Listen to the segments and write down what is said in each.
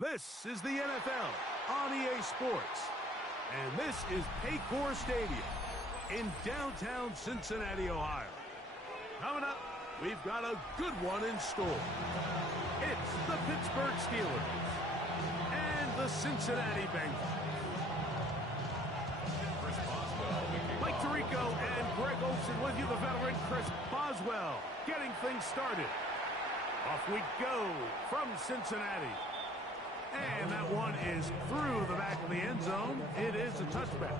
This is the NFL on EA Sports. And this is Paycor Stadium in downtown Cincinnati, Ohio. Coming up, we've got a good one in store. It's the Pittsburgh Steelers and the Cincinnati Bengals. Mike Tirico and Greg Olsen with you, the veteran Chris Boswell, getting things started. Off we go from Cincinnati. And that one is through the back of the end zone. It is a touchback.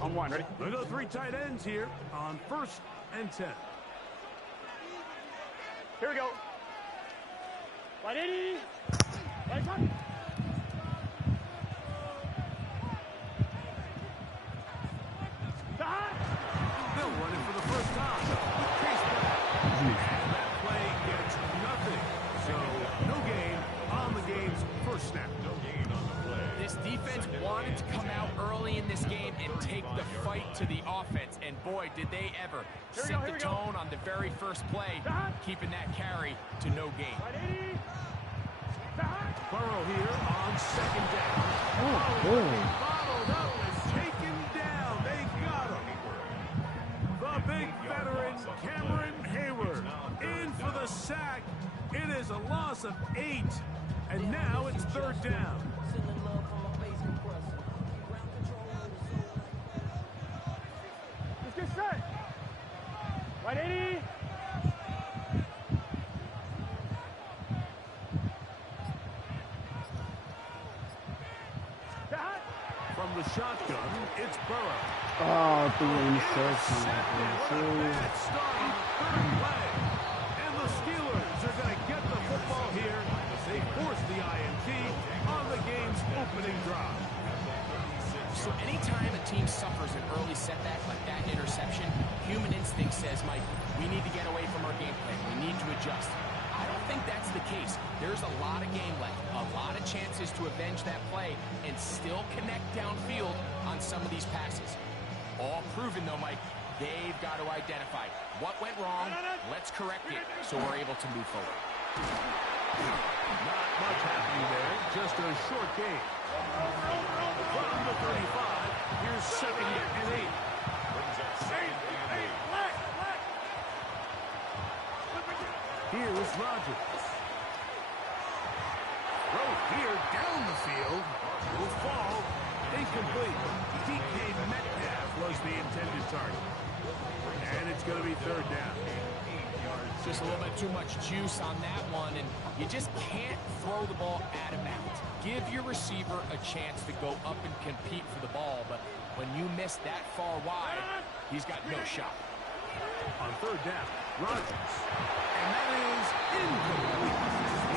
On one, ready? We go three tight ends here on 1st and 10. Here we go. 180. Right shot. They'll run it for the first time. Chase back. And that play gets nothing. So no gain on the game's first snap. No gain on the play. This defense wanted to come out early in this game and take the fight to the offense. And boy, did they ever set the tone on the very first play, keeping that carry to no gain. Burrow here on 2nd down. Bottled up and taken down. They got him. The big veteran, Cameron Hayward, in for the sack. It is a loss of 8. And now it's 3rd down. Let's get set. 180. From the shotgun, it's Burrow. Oh, the What a bad start on the 3rd play. And the Steelers are going to get the football here as they force the INT on the game's opening drive. So anytime a team suffers an early setback like that interception, human instinct says, Mike, we need to get away from our game plan. We need to adjust. I don't think that's the case. There's a lot of game left, a lot of chances to avenge that play and still connect downfield on some of these passes. All proven, though, Mike, they've got to identify what went wrong, let's correct it so we're able to move forward. Not much happening there, just a short game. From the 35, here's 2nd and 8. Here's Rodgers. Throw here down the field. Will fall. Incomplete. DK Metcalf was the intended target. And it's going to be 3rd down. Just a little bit too much juice on that one, and you just can't throw the ball out of bounds. Give your receiver a chance to go up and compete for the ball, but when you miss that far wide, he's got no shot. On 3rd down, Rodgers. And that is incomplete.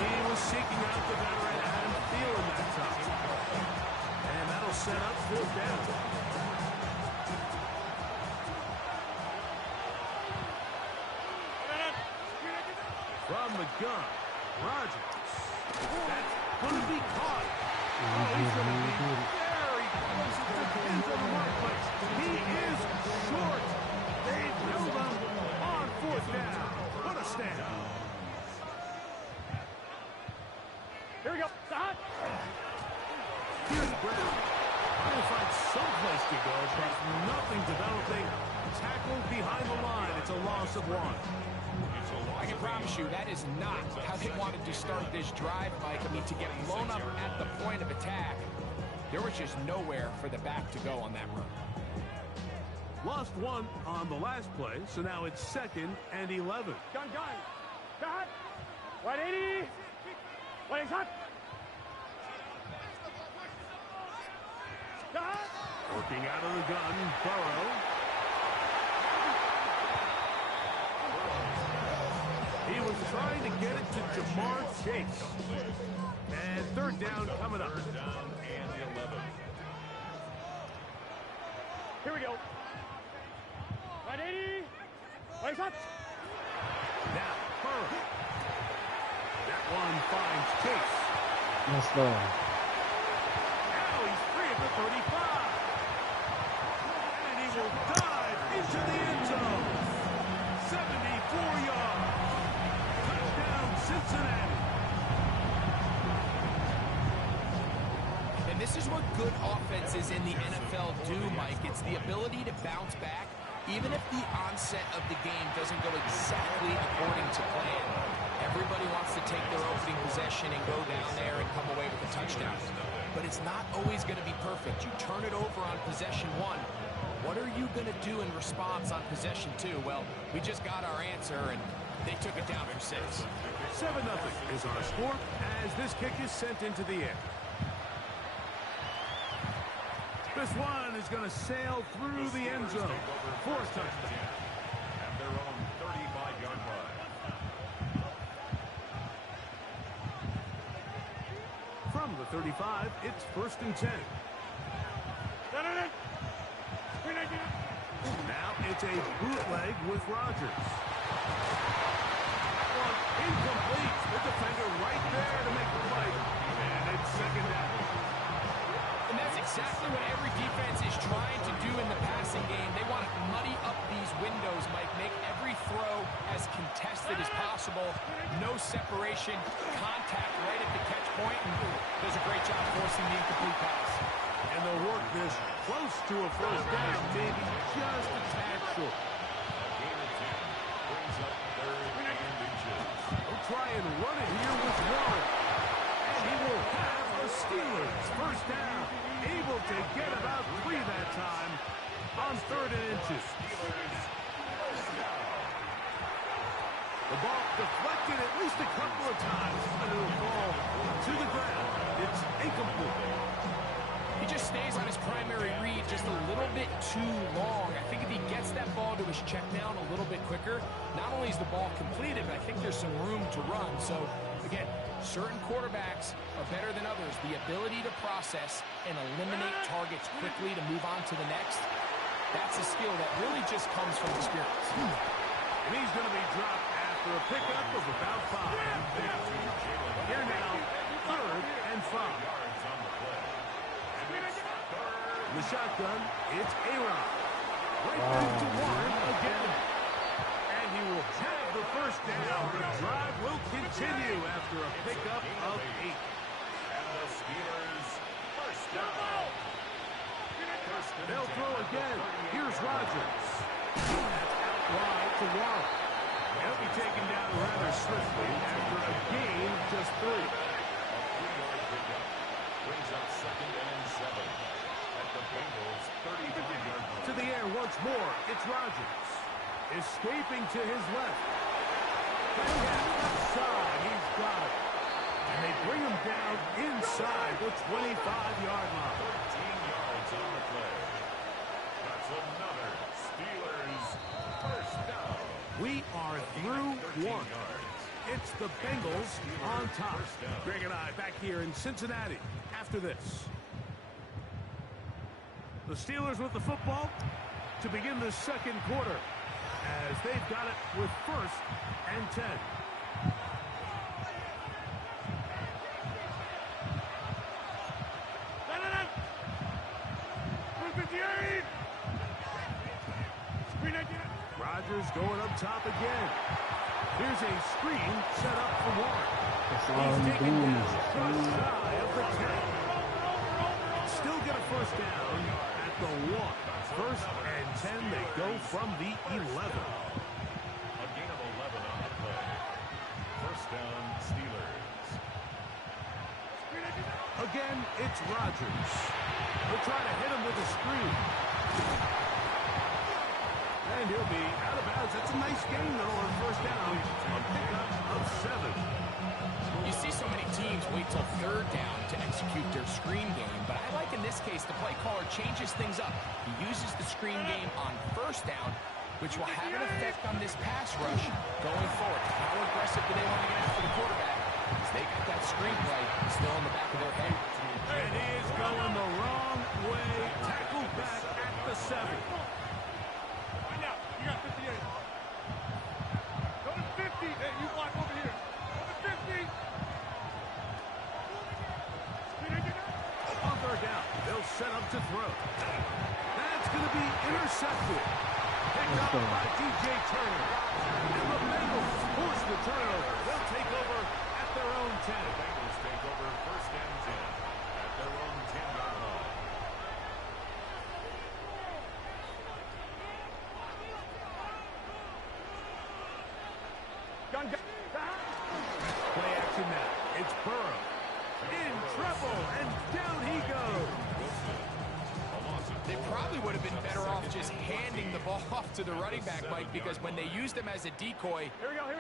He was seeking out the veteran and feeling that time. And that'll set up 4th down. From the gun, Rodgers. That's going to be caught. Oh, he's going to be very close to the end of the marketplace. He is short. They've held him on 4th down. What a stand. Here we go. Here's Brown. Trying to find someplace to go, but nothing developing. Tackled behind the line. It's a loss of 1. I can promise you that is not how they wanted to start this drive, Mike. I mean, to get blown up at the point of attack, there was just nowhere for the back to go on that run. Lost 1 on the last play, so now it's 2nd and 11. Gun. Cut. 180. 180 shot. Cut. Working out of the gun, Burrow. He was trying to get it to Jamar Chase. And 3rd down coming up. 3rd down and 11. Here we go. 180. 180 shot. Now, Burrow. That one finds Chase. Let's go. Now he's free at the 35. And he will dive into the end zone. this is what good offenses in the NFL do, Mike. It's the ability to bounce back, even if the onset of the game doesn't go exactly according to plan. Everybody wants to take their opening possession and go down there and come away with a touchdown. But it's not always going to be perfect. You turn it over on possession 1. What are you going to do in response on possession 2? Well, we just got our answer, and they took it down for 6. 7-0 is our score as this kick is sent into the air. This one is going to sail through the end zone for a touchdown. At their own 35-yard line. From the 35, it's 1st and 10. Now it's a bootleg with Rodgers. One incomplete. The defender right there to make the play. And it's 2nd down. And that's exactly what every defense is trying to do in the passing game. They want to muddy up these windows, Mike, make every throw as contested as possible. No separation, contact right at the catch point, and does a great job forcing the incomplete pass. And they'll work this close to a 1st down, maybe just a tad short. Gain of 10 brings up 3rd and inches. They'll try and run it here with Warren. And he will have the Steelers 1st down. Able to get about 3 that time on 3rd and inches. The ball deflected at least a couple of times, and it'll fall to the ground. It's incomplete. He just stays on his primary read just a little bit too long. I think if he gets that ball to his check down a little bit quicker, not only is the ball completed, but I think there's some room to run. So, again, certain quarterbacks are better than others. The ability to process and eliminate targets quickly to move on to the next, that's a skill that really just comes from experience. And he's going to be dropped after a pickup of about 5. Here now, 3rd and 5. In the shotgun, it's A-Rod. Right back to Warren again. And he will have the 1st down. The drive will continue after a pickup of 8. And the Steelers 1st down. They'll throw again. Here's Rodgers. That's out wide to Warren. He'll be taken down rather swiftly after a gain of just 3. A 3-yard pickup brings up 2nd and 7. At the Bengals 35-yard line. To the air once more. It's Rodgers. Escaping to his left. Left side. He's got it. And they bring him down inside the 25-yard line. 13 yards on the play. That's another Steelers 1st down. We are through 1. It's the Bengals on top. Greg and I back here in Cincinnati after this. The Steelers with the football to begin the 2nd quarter as they've got it with 1st and 10. Rodgers going up top again. Here's a screen set up for Warren. He's taken down just shy of the 10. Still get a 1st down at the 1. 1st and 10, they go from the 11. A gain of 11 on the play. 1st down, Steelers. Again, it's Rodgers. They'll try to hit him with a screen. And he'll be out of bounds. That's a nice gain, though, on 1st down. A pickup of 7. You see so many teams wait till 3rd down to execute their screen game, but I like in this case the play caller changes things up. He uses the screen game on 1st down, which will have an effect on this pass rush going forward. How aggressive do they want to get after the quarterback? Because they got that screen play still in the back of their head. And he is going the wrong way. Tackled back at the 7. Right now, you got 58. Go to 50. Hey, you block over here. Go to 50. On 3rd down, they'll set up to throw. That's going to be intercepted. Picked up by DJ Turner. And the Bengals force the turnover. They'll take over at their own 10. The Bengals take over 1st and 10 at their own 10-yard Down he goes. They probably would have been better off just handing the ball off to the running back, Mike, because when they used him as a decoy,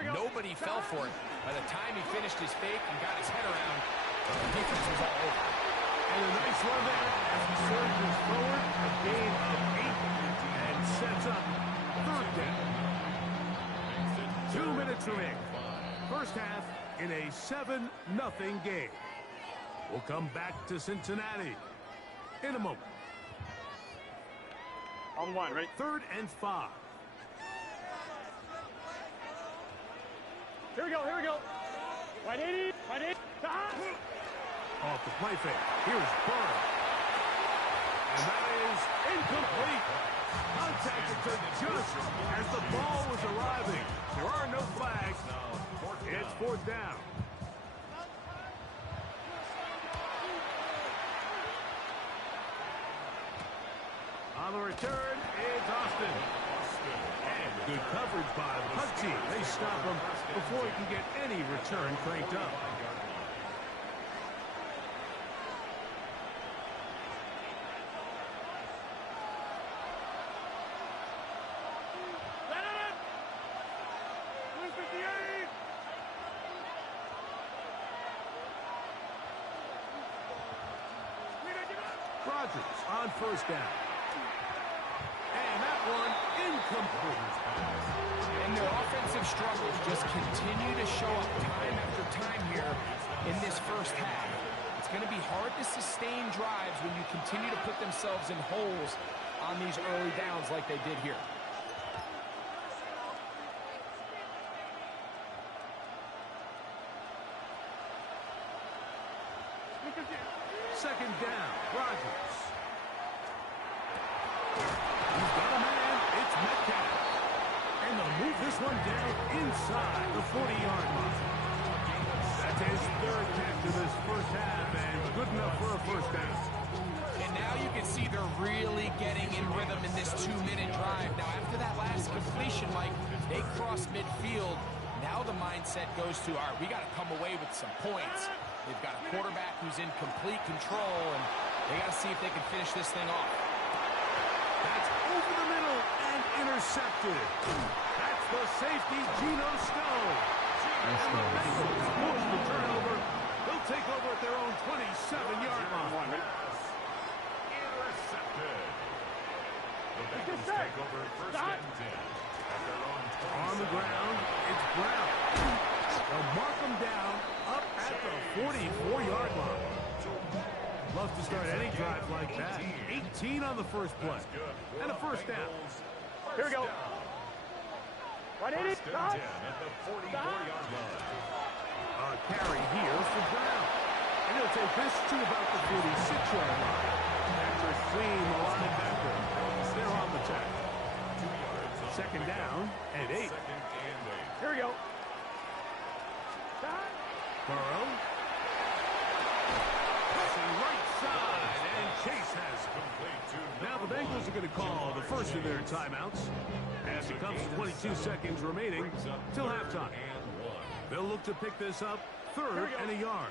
nobody fell for it. By the time he finished his fake and got his head around, the defense was all over. And a nice run there as he surges forward, a gain of 8, and sets up third down. 2 minutes remaining. First half in a 7-0 game. We'll come back to Cincinnati in a moment. On one, right? 3rd and 5. Here we go, here we go. 180, 180. Off the play fake. Here's Burrow. And that is incomplete. Contact occurred just as the ball was arriving. There are no flags. It's 4th down. On the return, it's Austin. And good coverage by the punt team. They stop him before he can get any return cranked up. Rodgers on 1st down. And that one incomplete. And their offensive struggles just continue to show up time after time here in this first half. It's going to be hard to sustain drives when you continue to put themselves in holes on these early downs like they did here. Second down, Rodgers. He's got a man. It's Metcalf. And they'll move this one down inside the 40-yard line. That's his 3rd catch of this first half, and good enough for a first down. And now you can see they're really getting in rhythm in this 2-minute drive. Now, after that last completion, Mike, they cross midfield. Now the mindset goes to, all right, we got to come away with some points. They've got a quarterback who's in complete control, and they got to see if they can finish this thing off. That's over the middle and intercepted. That's the safety, Geno Stone. And the Bengals force the turnover. They'll take over at their own 27-yard line. Intercepted. The Bengals take over 1st and 10 at their own 27. On the ground, it's Brown. They'll mark him down up at the 44-yard line. Love to start any drive like that. 18 on the first play. And a first down. Here we go. 180. 1st and 10 at the 44-yard line. A carry here for Brown. And he'll take this to about the 46-yard line. After clean the linebacker. They're on the tackle. 2 yards on 2nd down and 8. 2nd and 8. Here we go. Burrow. Passing right side, and Chase has it. Complete to Now the Bengals are going to call the first of their timeouts as it comes to 22 seconds remaining till halftime. They'll look to pick this up 3rd and a yard.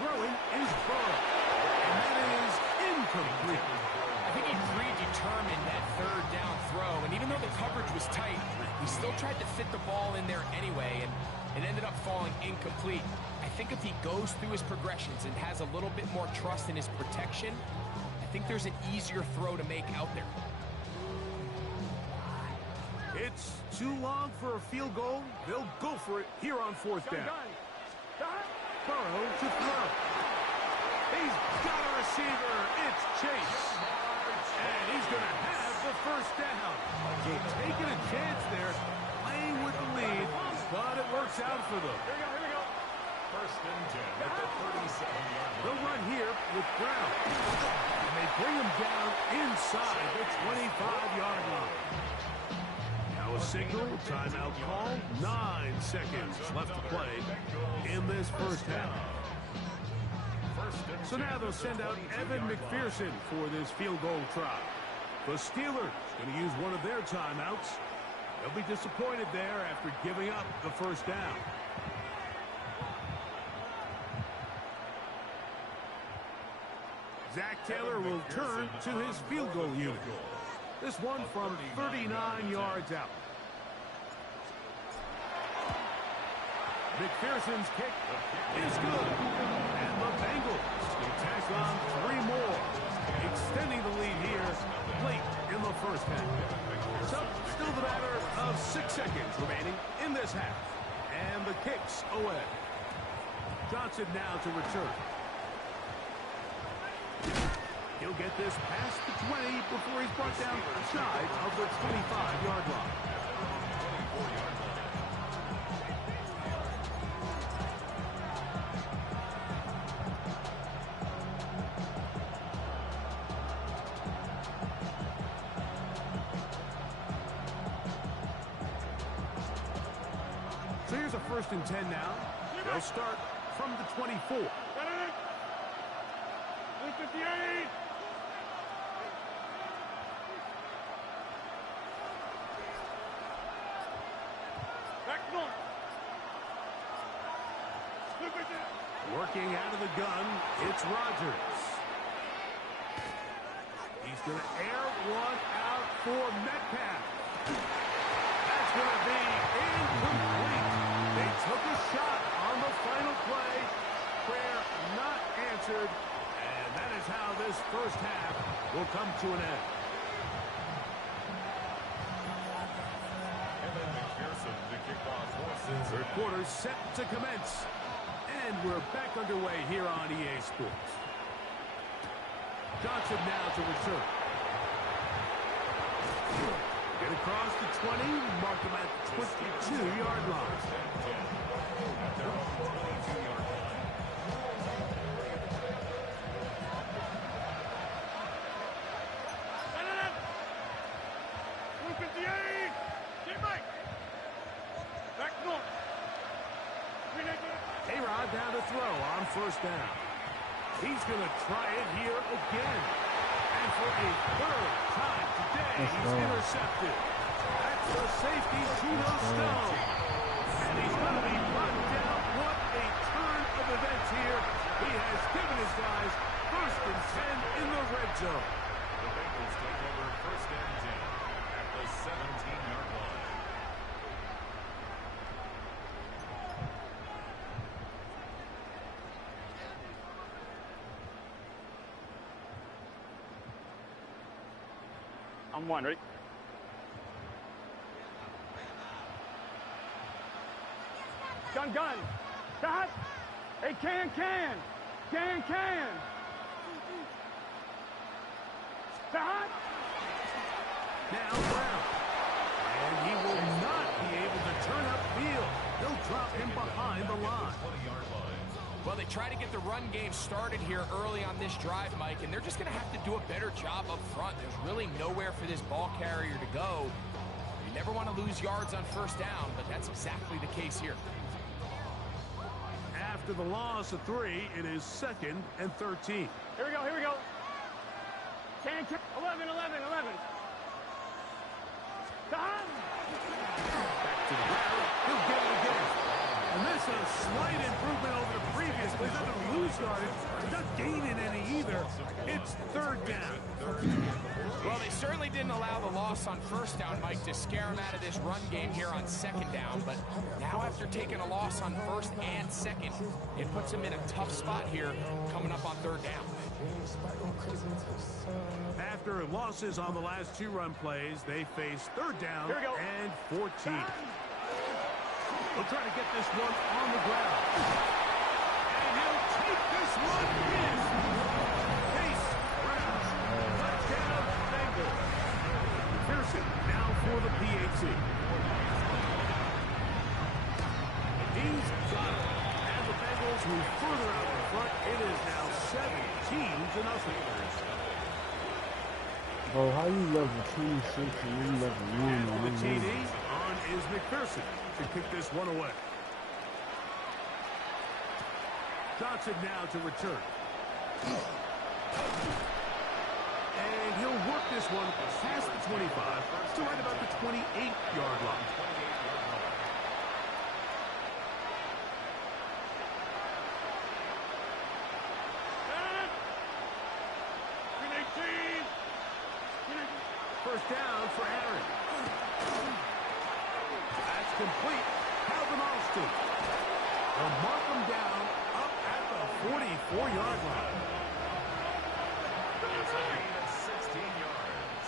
Throwing is Burrow, and that is incomplete. I think he predetermined that 3rd down throw, and even though the coverage was tight, he still tried to fit the ball in there anyway, and it ended up falling incomplete. I think if he goes through his progressions and has a little bit more trust in his protection, I think there's an easier throw to make out there. It's too long for a field goal. They'll go for it here on 4th down. Burrow to throw. He's got a receiver. It's Chase. And he's going to have the first down. Taking a chance there, playing with the lead, but it works out for them. Here we go. 1st and 10 at the 37-yard line. They'll run here with Brown. And they bring him down inside the 25-yard line. Now a signal, timeout call, 9 seconds left to play in this first half. So now they'll send out Evan McPherson for this field goal try. The Steelers going to use one of their timeouts. They'll be disappointed there after giving up the first down. Zach Taylor will turn to his field goal unit. This one from 39 yards out. McPherson's kick is good. And the Bengals will tack on 3 more, extending the lead here late in the first half. So, still the matter of 6 seconds remaining in this half. And the kick's away. Johnson now to return. He'll get this past the 20 before he's brought down shy of the 25-yard line. So here's a 1st and 10 now. They'll start from the 24. 58. Back north. Working out of the gun, it's Rodgers. He's going to air one out for Metcalf. That's going to be incomplete. They took a shot on the final play. Prayer not answered. And that is how this first half will come to an end. Evan McPherson, the kickoff forces. Third quarter set to commence. And we're back underway here on EA Sports. Johnson now to return. Get across the 20, mark him at the 22-yard line. At their own 22-yard line. Back north. A-Rod down to throw on 1st down. He's going to try it here again. And for a 3rd time today, he's intercepted. That's the safety, Geno Stone. And he's going to be brought down. What a turn of events here. He has given his guys 1st and 10 in the red zone. The Bengals take over 1st and 10 at the 17-yard line. I'm one, ready? Gun. Dot. Hey, can. Dot. Now Brown. And he will not be able to turn upfield. They'll drop him behind the line. 20-yard line. Well, they try to get the run game started here early on this drive, Mike, and they're just going to have to do a better job up front. There's really nowhere for this ball carrier to go. You never want to lose yards on 1st down, but that's exactly the case here. After the loss of 3, it is 2nd and 13. Here we go. Can. 11. Dot. Back to the ground. He'll get it again. And this is a slight improvement over the previous. They doesn't lose yardage. They're not gaining any either. It's 3rd down. Well, they certainly didn't allow the loss on 1st down, Mike, to scare him out of this run game here on 2nd down. But now after taking a loss on 1st and 2nd, it puts him in a tough spot here coming up on 3rd down. After losses on the last 2 run plays, they face 3rd down and 14. They'll try to get this one on the ground. And he'll take this one in. Case Brown. Touchdown, Bengals. Pearson now for the PAT. He's got it. And the Bengals move further out in front. It is now 17-0. Bro, how you level 26 and you level 1? And for the TD, on is McPherson to kick this one away. Johnson now to return. And he'll work this one past the 25 to right about the 28-yard line. first down for Aaron. That's complete. Calvin Austin will mark him down up at the 44-yard line. It's a gain of 16 yards.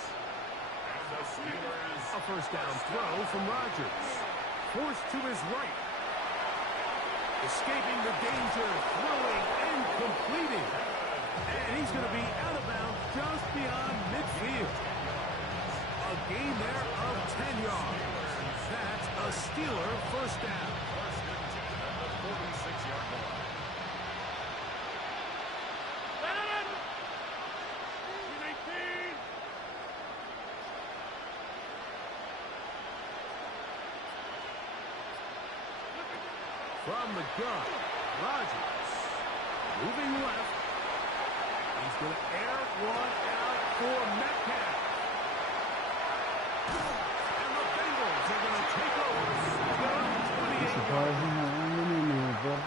And the Steelers... A first down throw from Rodgers. Forced to his right. Escaping the danger, throwing and completing. And he's going to be out of bounds just beyond midfield. A gain there of 10 yards. That's a Steeler first down. First and 10 at the 46-yard line. From the gun, Rodgers moving left. He's going to air one out for Metcalf. And the Bengals are going to take over. 28 yards.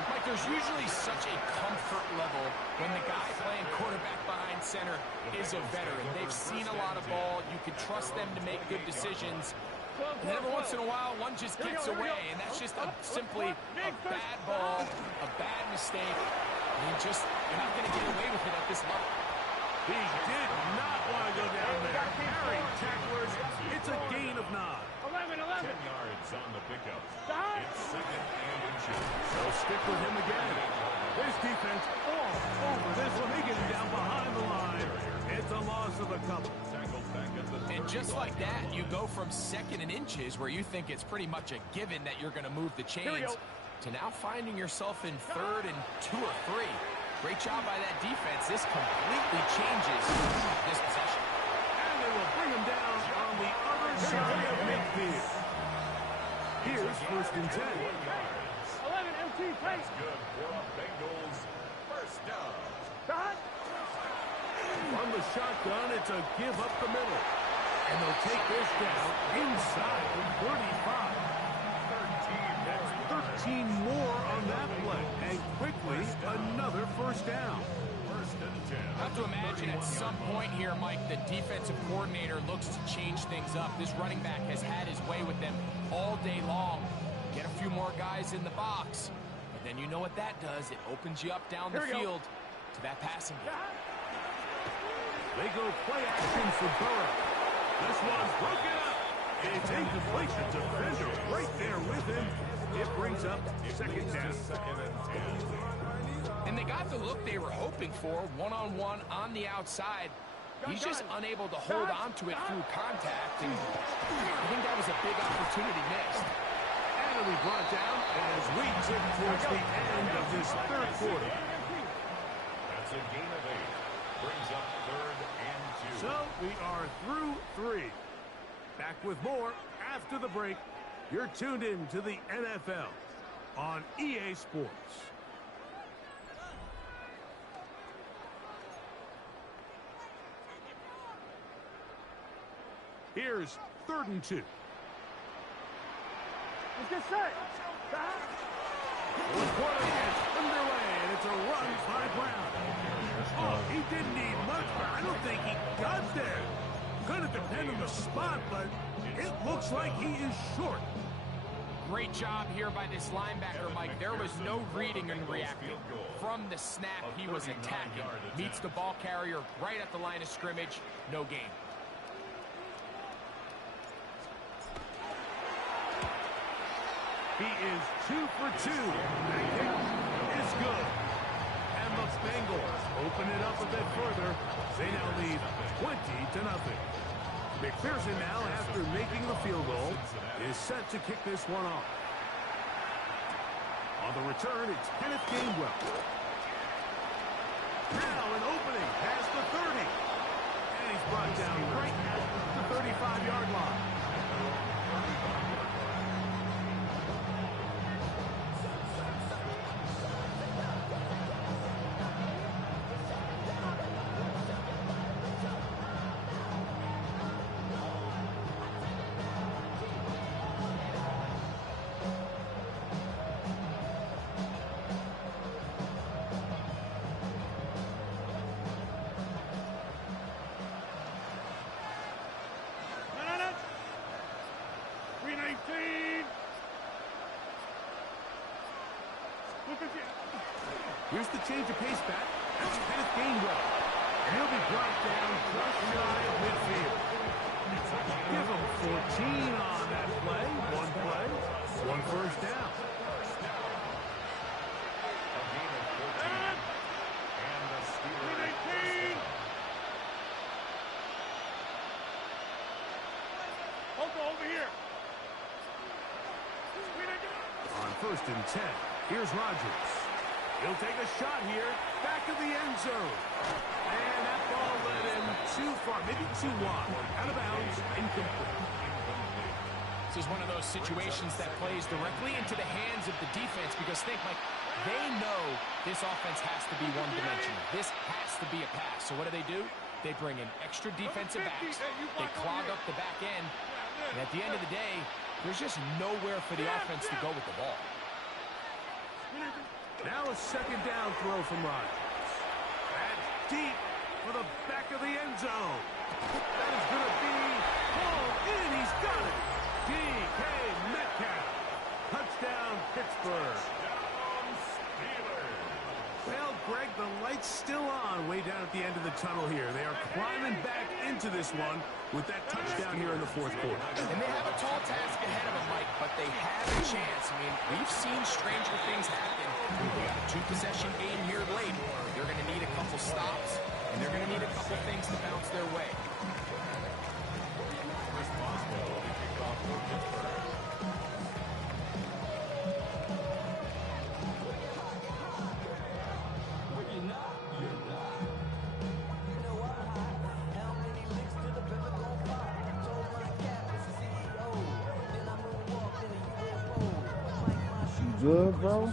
Mike, there's usually such a comfort level when the guy playing quarterback behind center is a veteran. They've seen a lot of ball. You can trust them to make good decisions. And every once in a while, one just gets away, and that's just simply a bad ball, a bad mistake. And you're not going to get away with it at this level. He did not want to go down there. Carrying tacklers. It's a gain of 9. 11. 10 yards on the pickup. It's second and inches. So stick with him again. This defense all over this one. They get him down behind the line. It's a loss of a couple. Tackled back at the 30. And just like that, you go from second and inches, where you think it's pretty much a given that you're going to move the chains, to now finding yourself in third and 2 or 3. Great job by that defense. This completely changes this possession. And they will bring him down on the other side of midfield. Here's first and 10. 11 MT tight. Good for a Bengals first down. From the shotgun, it's a give up the middle. And they'll take this down inside the 35. 13 more on that play. And quickly, another first down. First and 10. I have to imagine at some point here, Mike, the defensive coordinator looks to change things up. This running back has had his way with them all day long. Get a few more guys in the box. And then you know what that does. It opens you up down the field to that passing game. They go play action for Burrow. This one's broken up. It's incomplete. The defender right there with him. It brings up second down. Second and 10. And they got the look they were hoping for, one-on-one on the outside. He's just unable to hold on to it through contact, and I think that was a big opportunity missed. And it'll be brought down as we tip towards the end of this third quarter. That's a gain of 8. Brings up third and 2. So we are through 3. Back with more after the break. You're tuned in to the NFL on EA Sports. Here's third and 2. Let's get set. Fourth quarter gets underway, and it's a run by Brown. Oh, he didn't need much, but I don't think he got there. Gonna depend on the spot, but it looks like he is short. Great job here by this linebacker, Mike. There was no reading and reacting. From the snap, he was attacking. Meets the ball carrier right at the line of scrimmage. No gain. He is 2 for 2. That kick is good. And the Bengals open it up a bit further. They now lead 20-0. McPherson now, after making the field goal, is set to kick this one off. On the return, it's Kenneth Gainwell. Now an opening past the 30. And he's brought down right at the 35-yard line. Here's the change of pace back. That's Kenneth Gainwell. And he'll be brought down just shy of midfield. Give him 14 on that play. One first down. Over here. On 1st and 10, here's Rodgers. He'll take a shot here, back of the end zone. And that ball led him too far, maybe too wide. Out of bounds, incomplete. This is one of those situations that plays directly into the hands of the defense because think, like, they know this offense has to be one-dimensional. This has to be a pass. So what do? They bring in extra defensive backs. They clog up the back end. And at the end of the day, there's just nowhere for the offense to go with the ball. Now a second down throw from Rodgers. That's deep for the back of the end zone. That is going to be hauled in. He's got it. DK Metcalf. Touchdown, Pittsburgh. Well, Greg, the light's still on way down at the end of the tunnel here. They are climbing back into this one with that touchdown here in the 4th quarter. And they have a tall task ahead of them, Mike, but they have a chance. I mean, we've seen stranger things happen. We got a 2-possession game here late. They're going to need a couple stops, and they're going to need a couple things to bounce their way. Good, bro.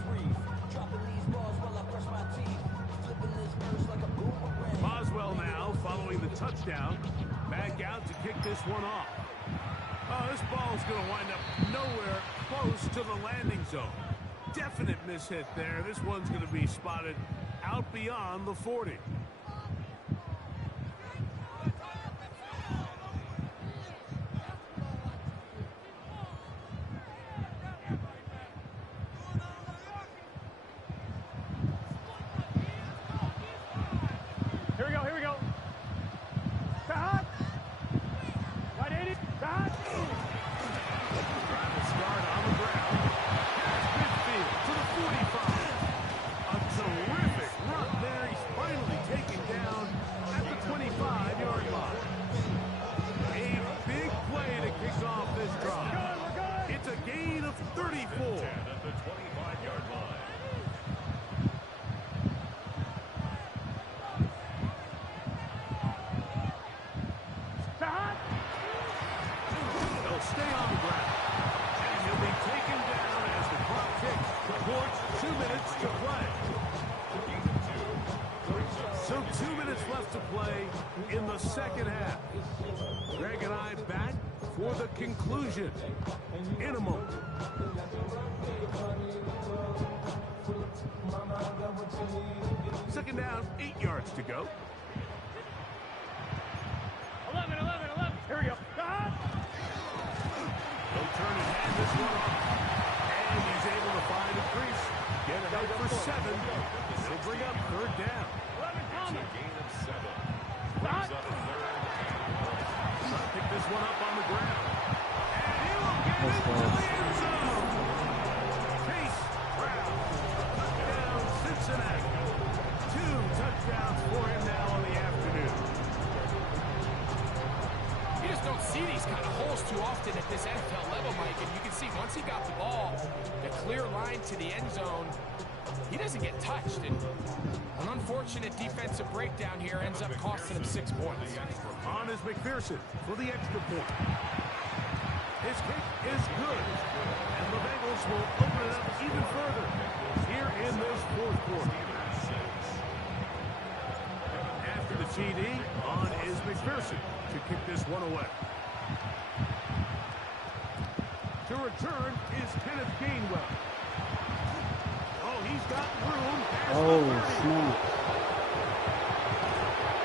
Boswell now following the touchdown. Back out to kick this one off. Oh, this ball's going to wind up nowhere close to the landing zone. Definite mishit there. This one's going to be spotted out beyond the 40. Here we go. Cut. Right 80. Cut. Trying to start on the ground. Here's midfield to the 45. A terrific run there. He's finally taken down at the 25-yard line. A big play to kick off this drive. It's a gain of 34. At the 25-yard line. He'll stay on the ground. And he'll be taken down as the clock ticks towards 2 minutes to play. So 2 minutes left to play in the second half. Greg and I back for the conclusion in a moment. Second down, 8 yards to go. 11. Here we go. Cut. He'll turn and hand this one off. And he's able to find a crease. Get it out for 7. He'll bring up 3rd down. 11 coming. Gain of 7. Brings up 3rd and 1. Trying to pick this one up on the ground. And he will get into the end zone. Chase Brown. Touchdown, Cincinnati. 2 touchdowns for him now on the afternoon. You just don't see these kind of holes too often at this NFL level, Mike. And you can see once he got the ball, the clear line to the end zone, he doesn't get touched. And an unfortunate defensive breakdown here ends up costing him 6 points. On is McPherson for the extra point. His kick is good. And the Bengals will open it up even further here in this 4th quarter. After the TD, on is McPherson to kick this one away. To return is Kenneth Gainwell. Oh, he's got room. Oh, snap.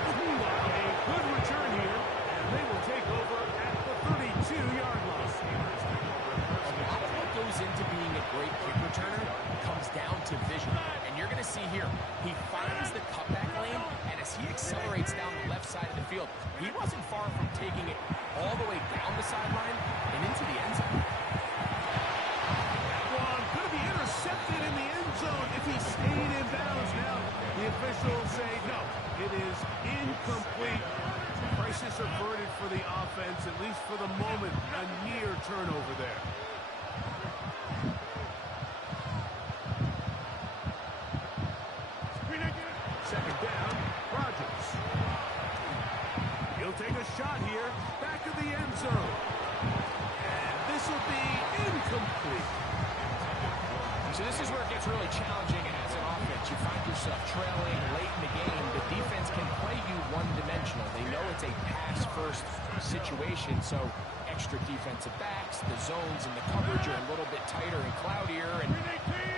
A good return here, and they will take over at the 32-yard line. A lot of what goes into being a great kick returner comes down to vision. And you're going to see here, He wasn't far from taking it all the way down the sideline and into the end zone. That one could be intercepted in the end zone if he stayed in bounds. Now the officials say no, it is incomplete. Crisis averted for the offense, at least for the moment. A near turnover there. Second down, Rodgers. He'll take a shot here, back of the end zone. And this will be incomplete. So this is where it gets really challenging as an offense. You find yourself trailing late in the game. The defense can play you one-dimensional. They know it's a pass-first situation, so extra defensive backs, the zones and the coverage are a little bit tighter and cloudier, and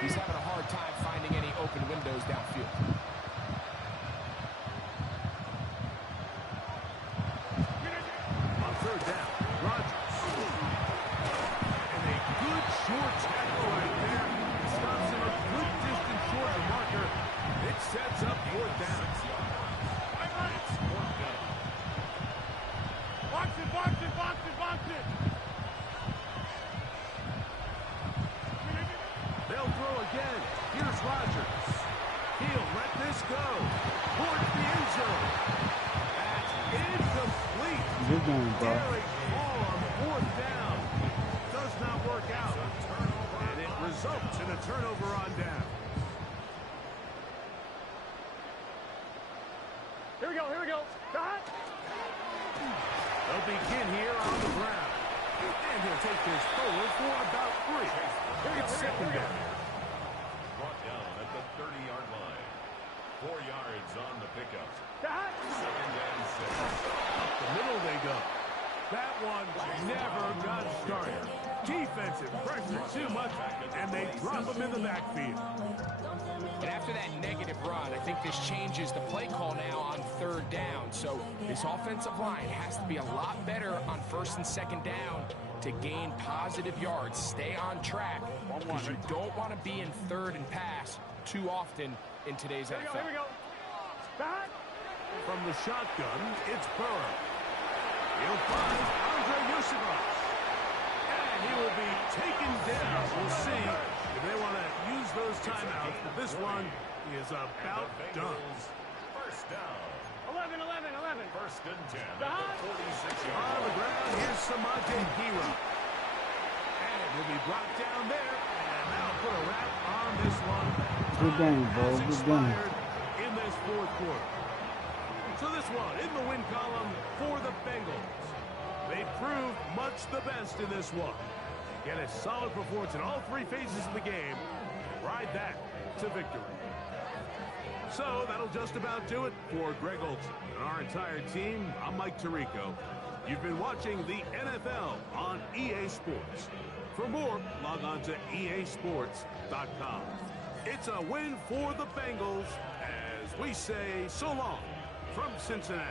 he's having a hard time finding any open windows downfield. On third down, Rodgers. And a good short tackle right there. Stops him a good distance short of the marker. It sets up fourth down. Box it. They'll throw again. Here's Rodgers. He'll let this go. Towards the end zone. That's incomplete. Good game, bro. Derek Hall on fourth down. Does not work out. And it results in a turnover on down. Here we go. Cut. They'll begin here on the ground. And he'll take this forward for about 3. It's second down. Brought down at the 30-yard line. 4 yards on the pickup. Cut. Second and 6. Up the middle they go. That one never got started. Defensive pressure too much, and they drop him in the backfield. And after that negative run, I think this changes the play call now on third down. So this offensive line has to be a lot better on first and second down to gain positive yards. Stay on track, because you don't want to be in third and pass too often in today's NFL. Here we go. Cut. From the shotgun, it's Burrow. He'll find Andre Yusufov. And he will be taken down. We'll see if they want to use those timeouts. But this one is about done. First down. 11. First and 10 at the 46-yard On the line. ground, here's Samante Hero. And he'll be brought down there. And that'll put a wrap on this one. Good game, bro. Has Good game. expired in this fourth quarter. So this one in the win column for the Bengals. They proved much the best in this one. Get a solid performance in all 3 phases of the game. Ride that to victory. So that'll just about do it for Greg Olson and our entire team. I'm Mike Tirico. You've been watching the NFL on EA Sports. For more, log on to easports.com. It's a win for the Bengals as we say so long from Cincinnati.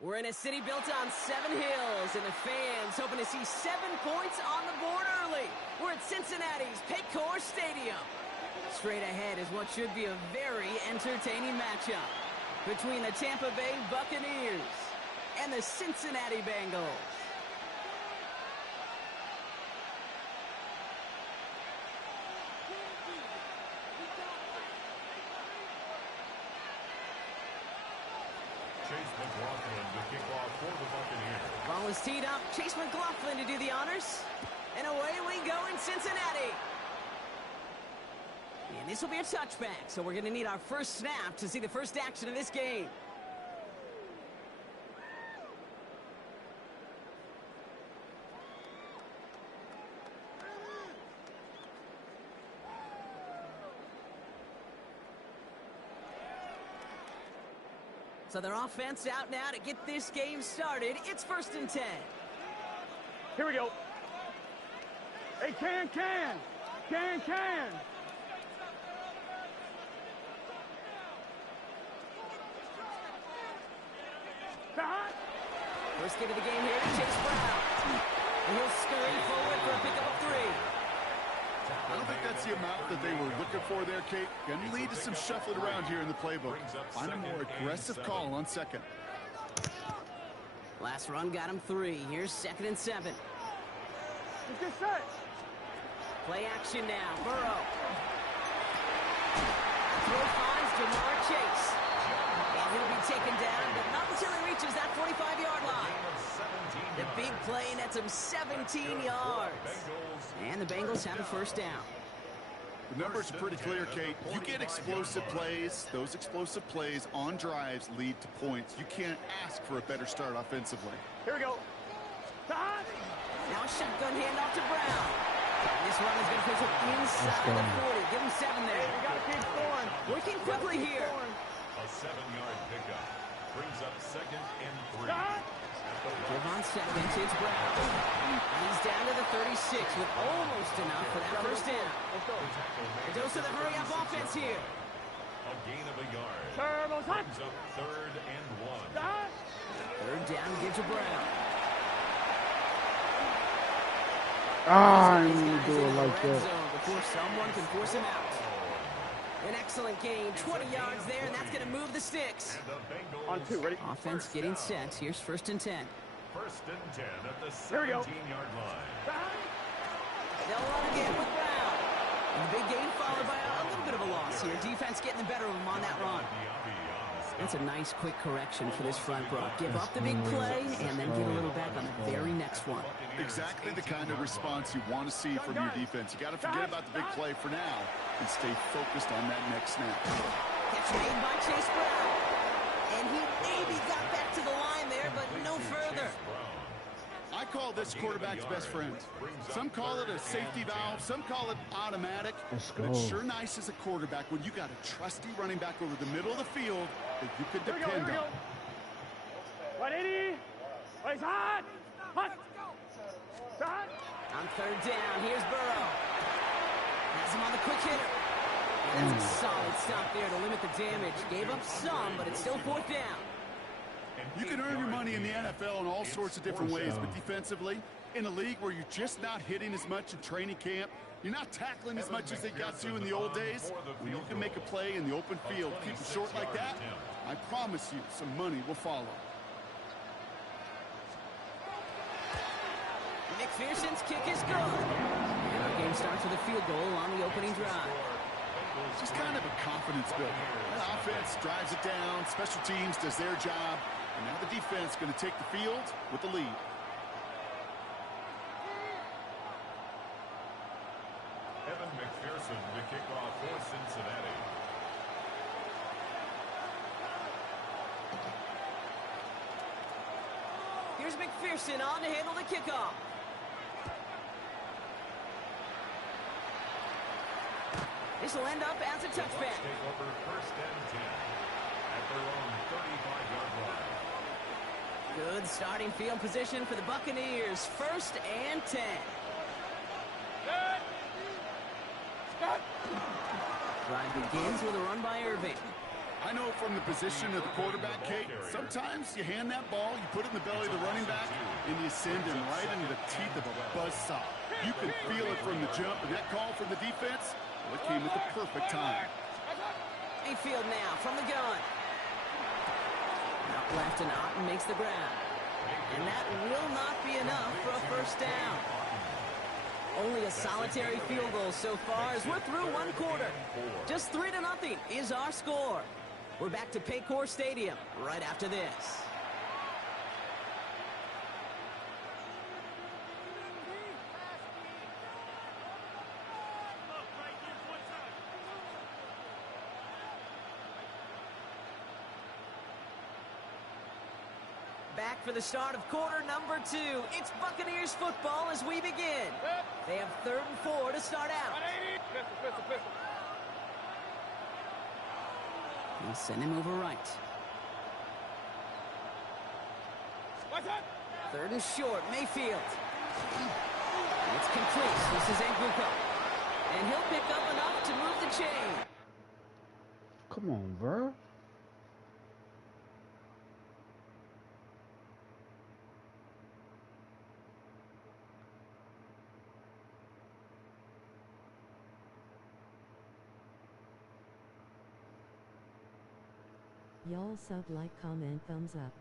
We're in a city built on 7 hills, and the fans hoping to see 7 points on the board early. We're at Cincinnati's Paycor Stadium. Straight ahead is what should be a very entertaining matchup between the Tampa Bay Buccaneers and the Cincinnati Bengals. Chase McLaughlin to kick off for the Buccaneers. Ball is teed up. Chase McLaughlin to do the honors. And away we go in Cincinnati. And this will be a touchback, so we're going to need our first snap to see the first action of this game. So their offense out now to get this game started. It's 1st and 10. Here we go. Hey, can. First kick of the game here, Chase Brown. And he'll scurry forward for a pickup of 3. I don't think that's the amount that they were looking for there, Kate. Going to lead to some shuffling around here in the playbook. Find a more aggressive call on 2nd. Last run got him 3. Here's 2nd and 7. Let's get set. Play action now. Burrow. Throw finds Jamar Chase. And he'll be taken down, but not until he reaches that 45-yard line. The big play nets him 17 yards. And the Bengals have a first down. The numbers are pretty clear, Kate. You get explosive plays. Those explosive plays on drives lead to points. You can't ask for a better start offensively. Here we go. Now a shotgun handoff to Brown. And this run is going to push him inside the 40. Give him 7 there. We got to keep scoring. Working quickly here. A 7-yard pickup brings up 2nd and 3. Give on 2nd, it's Brown. And he's down to the 36 with almost enough for that first down. It goes to the hurry-up offense here. A gain of a yard. Turbo's hot. Brings up 3rd and 1. 3rd down, gives to Brown. I need to do it like that. Before someone can force him out. An excellent gain, 20 yards there, and that's going to move the sticks. On 2, ready? Offense getting set. Here's 1st and 10. 1st and 10 at the Here we go. 17-yard line. They'll run again with Brown. And the big gain followed by a little bit of a loss here. Defense getting the better of him on that run. That's a nice quick correction for this front row. Give up the big play and then get a little back on the very next one. Exactly the kind of response you want to see from your defense. You got to forget about the big play for now and stay focused on that next snap. Catch made by Chase Brown. And he maybe got back to the line there, but no further. I call this quarterback's best friend. Some call it a safety valve. Some call it automatic. Let's But go. it's sure nice as a quarterback when you got a trusty running back over the middle of the field that you can Here we go. depend on. 180. Oh, he's hot. Hot. Hot. On 3rd down, here's Burrow. Has him on the quick hitter. And that's a solid stop there to limit the damage. Gave up some, but it's still 4th down. You can earn your money in the NFL in all sorts of different ways, but defensively, in a league where you're just not hitting as much in training camp, you're not tackling as much as they got to in the old days, when you can make a play in the open field, keep it short like that, I promise you some money will follow. McPherson's kick is good. And our game starts with a field goal on the opening drive. It's just kind of a confidence builder. That offense drives it down, special teams does their job, and now the defense going to take the field with the lead. Evan McPherson to kick off for Cincinnati. Here's McPherson on to handle the kickoff. This will end up as a touchback. Take over 1st and 10 at their own 35-yard line. Good starting field position for the Buccaneers. 1st and 10. Drive begins with a run by Irving. I know from the position of the quarterback, Kate, sometimes you hand that ball, you put it in the belly of the running back, and you send him right into the teeth of a buzzsaw. You can feel it from the jump, and that call from the defense, well, it came at the perfect time. Mayfield now from the gun. Out left and Otten makes the grab. And that will not be enough for a first down. Only a solitary field goal so far as we're through one quarter. Just 3-0 is our score. We're back to Paycor Stadium right after this. Back for the start of quarter number 2. It's Buccaneers football as we begin. They have 3rd and 4 to start out. He'll send him over right. 3rd and short, Mayfield. It's complete. This is Nguko. And he'll pick up enough to move the chain. Come on, bro. Y'all sub, like, comment, thumbs up.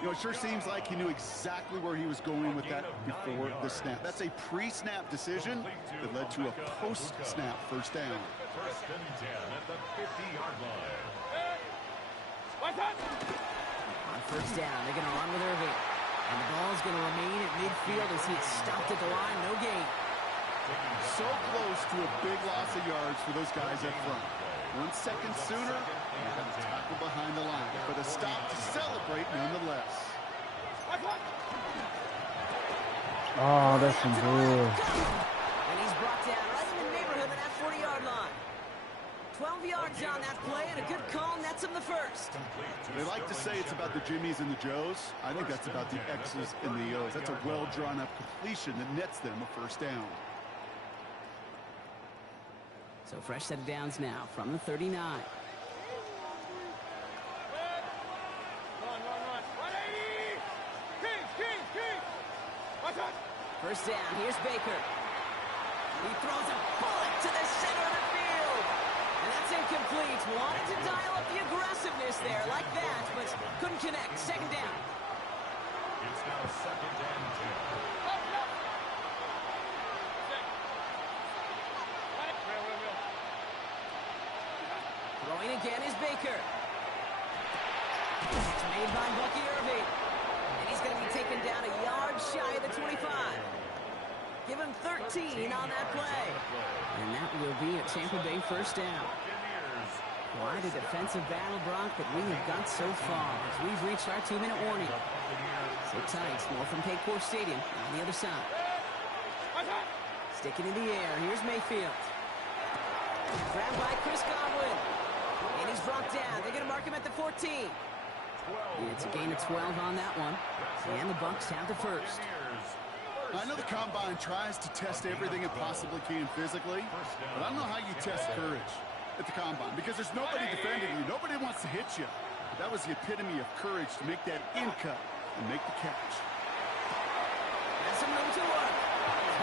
You know, it sure seems like he knew exactly where he was going with that before the snap. That's a pre-snap decision that led to a post-snap first down. 1st and 10 at the 50-yard line. On first down, they're going to run with Irving. And the ball's going to remain at midfield as he stopped at the line. No gain. So close to a big loss of yards for those guys up front. 1 second sooner, and got a tackle behind the line. But a stop to celebrate nonetheless. Oh, that's some bull. And he's brought down right in the neighborhood of that 40-yard line. 12 yards on that play, and a good call nets him the first. They like to say it's about the Jimmies and the Joes. I think that's about the X's and the O's. That's a well-drawn-up completion that nets them a first down. So fresh set of downs now from the 39. First down, here's Baker. He throws a bullet to the center of the field. And that's incomplete. Wanted to dial up the aggressiveness there like that, but couldn't connect. Second down. It's now 2nd and 10. Throwing again is Baker. It's made by Bucky Irving. And he's going to be taken down a yard shy of the 25. Give him 13 on that play. And that will be a Tampa Bay first down. Quite a defensive battle, Brock, that we have got so far as we've reached our 2-minute warning. Sit tight, more from Paycor Stadium on the other side. Sticking in the air, here's Mayfield. Grabbed by Chris Godwin. And he's brought down. They're going to mark him at the 14. It's a gain of 12 on that one. And the Bucs have the first. I know the Combine tries to test everything it possibly can physically, but I don't know how you test courage at the Combine, because there's nobody defending you. Nobody wants to hit you. But that was the epitome of courage to make that in cut and make the catch. That's some room to work.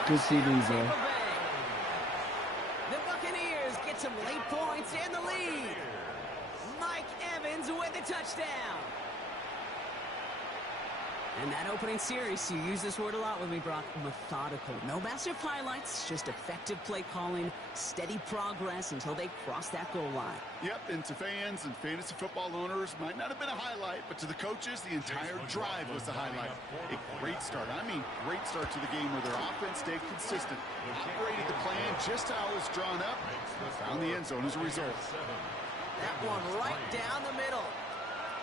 Good CD, bro. The Buccaneers get some late points and the lead. Mike Evans with the touchdown. And that opening series, you use this word a lot with me, Brock, methodical. No massive highlights, just effective play calling, steady progress until they cross that goal line. Yep, and to fans and fantasy football owners, might not have been a highlight, but to the coaches, the entire drive was the highlight. A great start. I mean, great start to the game where their offense stayed consistent, operated the plan just how it was drawn up, and found the end zone as a result. That one right down the middle.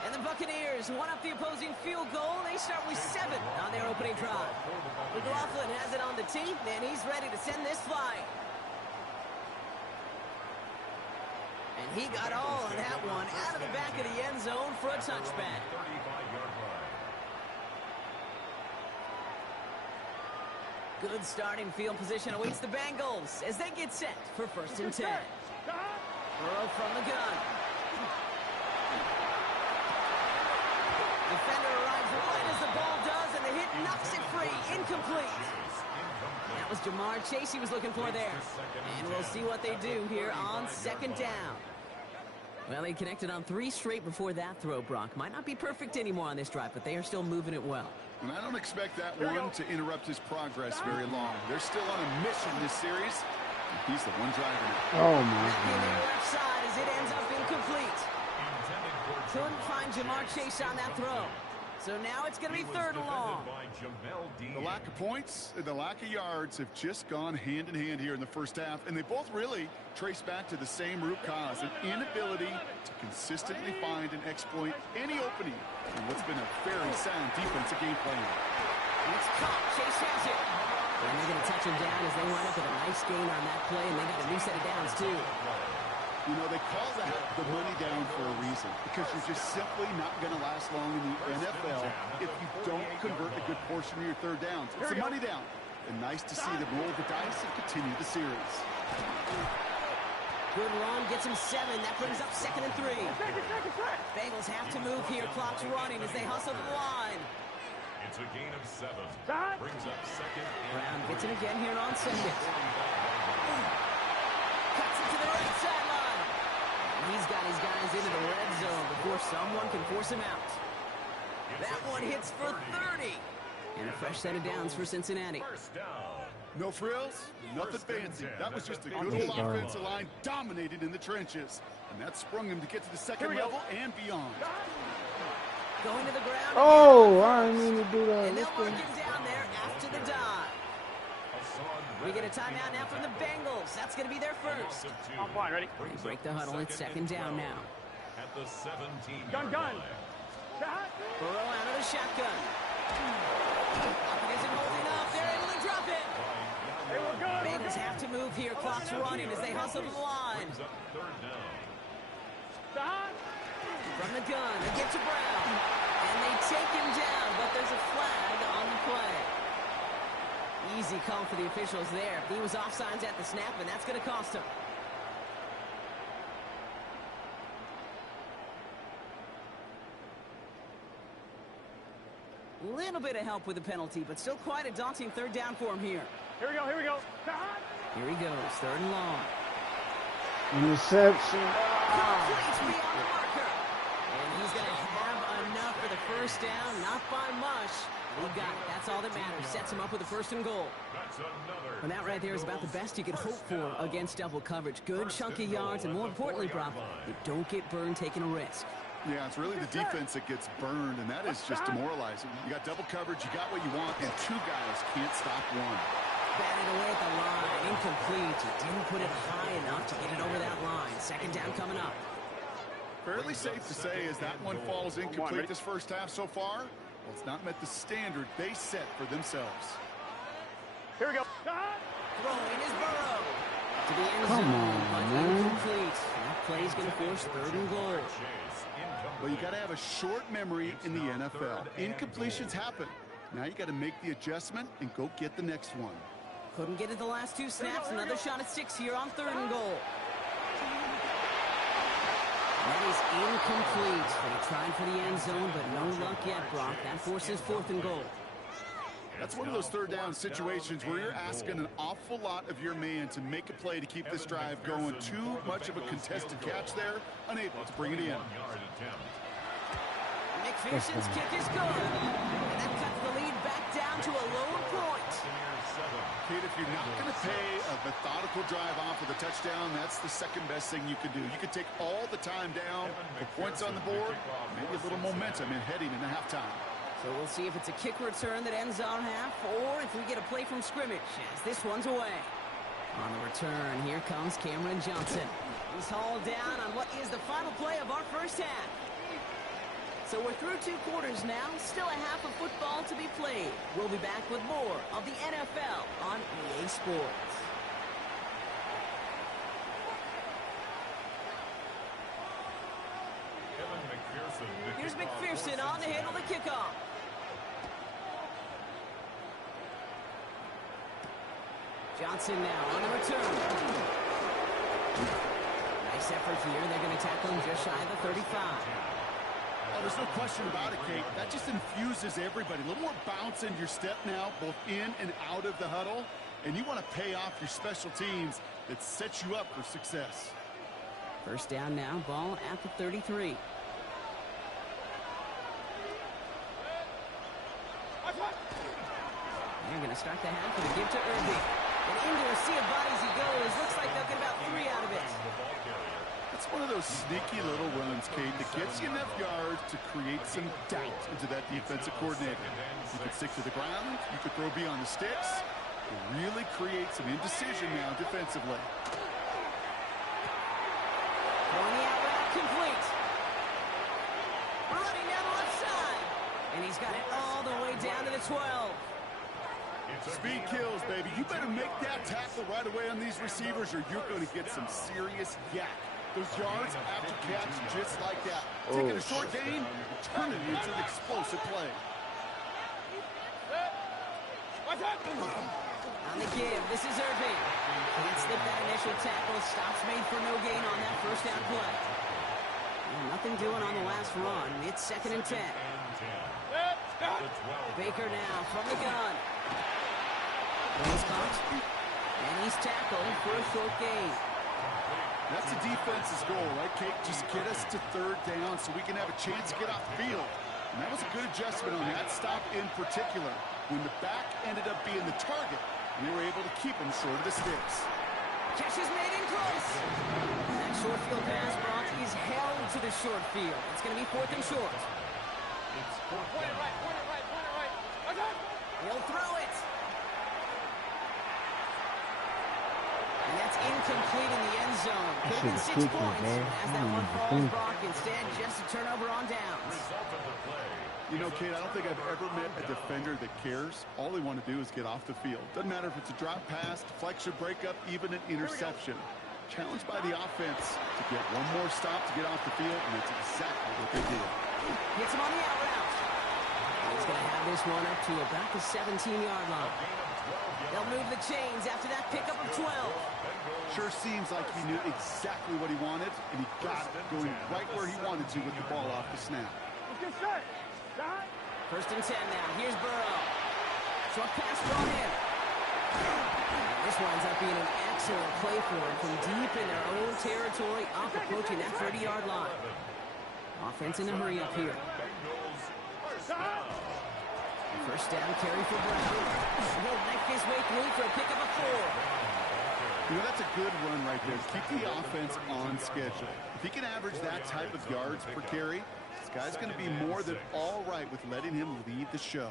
And the Buccaneers won up the opposing field goal. They start with 7 on their opening drive. McLaughlin has it on the tee, and he's ready to send this flying. And He got all of that one out of the back of the end zone for a touchback. 35-yard line. Good starting field position awaits the Bengals as they get set for 1st and 10. Burrow from the gun. Defender arrives right as the ball does, and the hit knocks it free. Incomplete. That was Jamar Chase he was looking for there. And we'll see what they do here on 2nd down. Well, they connected on 3 straight before that throw, Brock. Might not be perfect anymore on this drive, but they are still moving it well. And I don't expect that one to interrupt his progress very long. They're still on a mission this series. And he's the one driving it. Oh, my In the God. left side as it ends up incomplete. Couldn't find Jamar Chase on that throw. So now it's going to be 3rd and long. The lack of points and the lack of yards have just gone hand in hand here in the first half, and they both really trace back to the same root cause, an inability to consistently find and exploit any opening in what's been a very sound defensive game plan. It's caught. Chase has it. And they're going to touch him down as they wind up with a nice gain on that play, and they got a new set of downs, too. You know, they call that the money down for a reason, because you're just simply not going to last long in the NFL if you don't convert a good portion of your 3rd downs. It's a money down. And nice to see them roll the dice and continue the series. Good run, gets him 7. That brings up 2nd and 3. Bengals have to move here. Clock's running as they hustle the line. It's a gain of 7. Brings up 2nd and Brown gets it again here on 2nd. Cuts it to the right sideline. He's got his guys into the red zone before someone can force him out. That one hits for 30. And a fresh set of downs for Cincinnati. first down. No frills, nothing fancy. That was just a good old offensive line dominated in the trenches. And that sprung him to get to the 2nd level and beyond. Going to the ground. Oh, I didn't mean to do that. And they'll mark him down there after the dive. We get a timeout now from the Bengals. That's going to be their first. I'm fine, ready? They break the huddle. It's 2nd down now. At the 17. Gun. Burrow out of the shotgun. Offense isn't holding up. They're able to drop it. Hey, we're good. Bengals have to move here. Clock's running as they hustle to the line. Brings up 3rd down. From the gun, they get to Brown. And they take him down, but there's a flag on the play. Easy call for the officials there. He was offsides at the snap, and that's going to cost him. Little bit of help with the penalty, but still quite a daunting 3rd down for him here. Here we go. Here he goes, 3rd and long. Interception. Complete beyond the marker. And he's going to have enough for the 1st down, not by much. He got it. That's all that matters. Sets him up with a 1st and goal. That's another. And that right there is about the best you could hope for against double coverage. Good chunky yards, and more importantly, Brock, you don't get burned taking a risk. Yeah, it's really the defense that gets burned, and that is just demoralizing. You got double coverage, you got what you want, and 2 guys can't stop one. Batted away at the line. Incomplete. He didn't put it high enough to get it over that line. 2nd down coming up. Fairly safe to say as that one falls incomplete this first half so far, well, it's not met the standard they set for themselves. Here we go. Throwing is Burrow. To the end Come zone, on, but man. incomplete. That play's going to force 3rd and goal. Well, you got to have a short memory in the NFL. Incompletions happen. Now you got to make the adjustment and go get the next one. Couldn't get it the last 2 snaps. Another shot at 6 here on 3rd and goal. That is incomplete. They tried for the end zone, but no luck yet, Brock. That forces 4th and goal. That's one of those 3rd down situations where you're asking an awful lot of your man to make a play to keep this drive going. Too much of a contested catch there, unable to bring it in. McPherson's kick is good. And that cuts the lead back down to a lower point. Kate, if you're not going to pay a methodical drive off with a touchdown, that's the 2nd best thing you can do. You can take all the time down, put points on the board, maybe a little momentum in heading into halftime. So we'll see if it's a kick return that ends on half, or if we get a play from scrimmage as this one's away. On the return, here comes Cameron Johnson. He's hauled down on what is the final play of our first half. So we're through 2 quarters now, still a half of football to be played. We'll be back with more of the NFL on EA Sports. Here's McPherson on to handle the kickoff. Johnson now on the return. Nice effort here. They're going to tackle him just shy of the 35. Oh, there's no question about it, Kate. That just infuses everybody. A little more bounce in your step now, both in and out of the huddle. And you want to pay off your special teams that sets you up for success. First down now, ball at the 33. They're going to start the half with a give to Irving. And into a sea of bodies he goes. Looks like they'll get about 3 out of it. That's one of those sneaky little runs, Kate, that gets you enough yards to create some doubt into that defensive coordinator. You can stick to the ground. You could throw beyond the sticks. It really creates some indecision now defensively. Throwing the out route complete. Running down the left side. And he's got it all the way down to the 12. Speed kills, baby. You better make that tackle right away on these receivers or you're going to get some serious yak. Those yards after catch just like that. Taking a short gain, turning it into an explosive play. On the give, this is Irving. Can't slip that initial tackle. Stops made for no gain on that first down play. And nothing doing on the last run. It's 2nd and 10. Baker now from the gun. Plays clock. And he's tackled for a short gain. That's the defense's goal, right, Kate? Just get us to 3rd down so we can have a chance to get off the field. And that was a good adjustment on that stop in particular. When the back ended up being the target, we were able to keep him short of the sticks. Catch is made in close. That short field pass, Brock, is held to the short field. It's going to be 4th and short. Point it right. He'll throw it. And that's incomplete in the end zone. Could have been 6 points. As that one falls, Brock, instead just a turnover on downs. You know, Kate, I don't think I've ever met a defender that cares. All they want to do is get off the field. Doesn't matter if it's a drop pass, deflection, breakup, even an interception. Challenged by the offense to get one more stop to get off the field, and that's exactly what they did. Hits him on the out route. He's going to have this one up to about the 17-yard line. They'll move the chains after that pickup of 12. Sure seems like he knew exactly what he wanted, and he got it going right where he wanted to with the ball off the snap. First and 10 now. Here's Burrow. Short pass brought in. This winds up being an excellent play for him from deep in their own territory, up approaching that 30-yard line. Offense in a hurry up here. First down carry for Brown. He'll knife his way through for a pickup of 4. You know, that's a good run right there. Keep the offense on schedule. If he can average that type of yards per carry, this guy's going to be more than all right with letting him lead the show.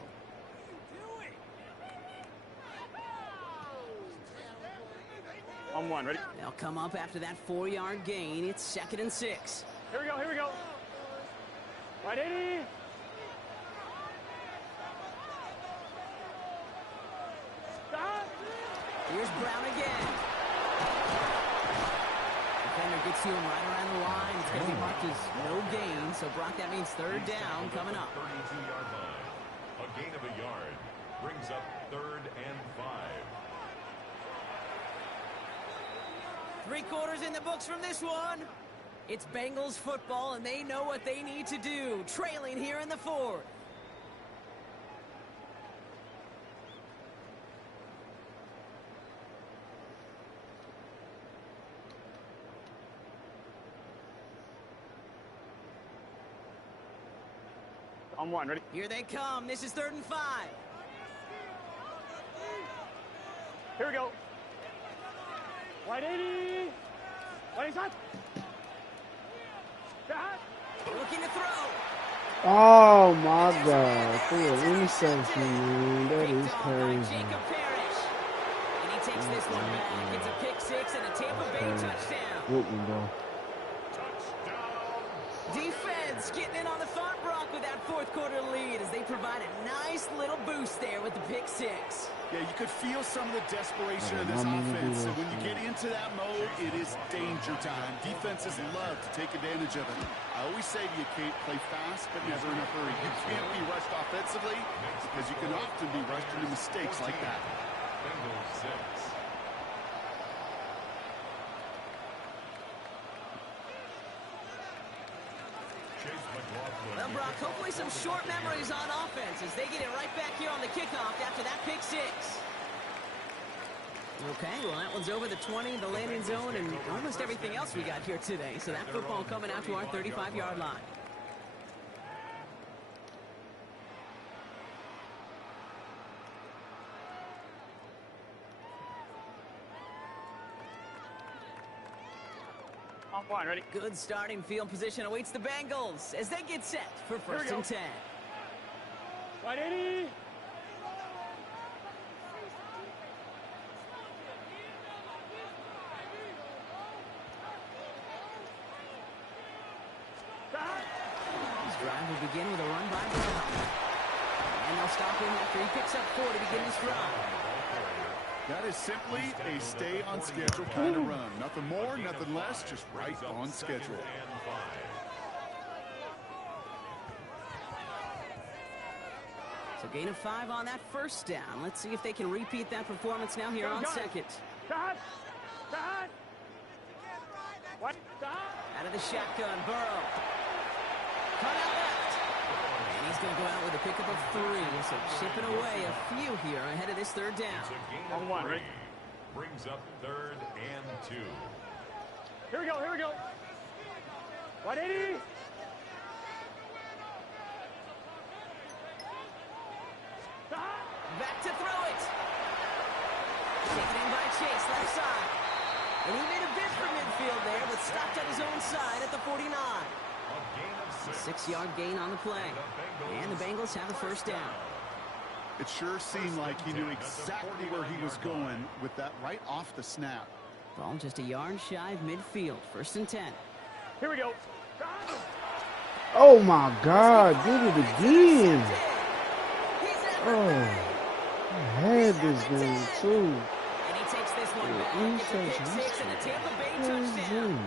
On 1, ready? They'll come up after that 4-yard gain. It's 2nd and 6. Here we go. Right 80. Here's Brown again. Defender gets to him right around the line. It's going to be marked as no gain. So, Brock, that means 3rd down coming up. 32-yard line. A gain of a yard brings up 3rd and 5. 3 quarters in the books from this one. It's Bengals football, and they know what they need to do. Trailing here in the 4th. On 1, ready? Here they come. This is 3rd and 5. Here we go. Right 80. Right inside. Looking to throw. Oh my God. For an interception, that is crazy. Jacob Parrish. And he takes this one back. It's a pick 6 and a Tampa Bay touchdown. Good one, bro. Defense Defense getting in on the front, Brock, with that fourth quarter lead as they provide a nice little boost there with the pick six. Yeah, you could feel some of the desperation of this offense. And when you get into that mode, it is danger time. Defenses love to take advantage of it. I always say to you, Kate, play fast but never in a hurry. You can't be rushed offensively because you can often be rushed into mistakes like that. Bengals 6. Well, Brock, hopefully some short memories on offense as they get it right back here on the kickoff after that pick six. Okay, well, that one's over the 20, the landing zone, and almost everything else we got here today. So that football coming out to our 35-yard line. On point, ready? Good starting field position awaits the Bengals as they get set for first and 10. Right, 80. This drive will begin with a run by Brown. And they'll stop him after he picks up 4 to begin his drive. That is simply a stay-on-schedule kind of run. Nothing more, nothing less, just right on schedule. So gain of 5 on that first down. Let's see if they can repeat that performance now here on second. Stop. What? Out of the shotgun, Burrow. Cut out left. And he's going to go out with a pickup of 3. So chipping away a few here ahead of this third down. On one, right? Brings up 3rd and 2. Here we go. 180. Back to throw it. Taken in by Chase, left side. And he made a bid for midfield there, but stopped at his own side at the 49. A 6-yard gain on the play. And the Bengals have a first down. It sure seemed like he knew exactly where he was going with that right off the snap. Ball just a yard shy of midfield. First and 10. Here we go. Oh my God, did it again. Oh, I had this game too. And he takes this one back. It's a pick six and a Tampa Bay touchdown.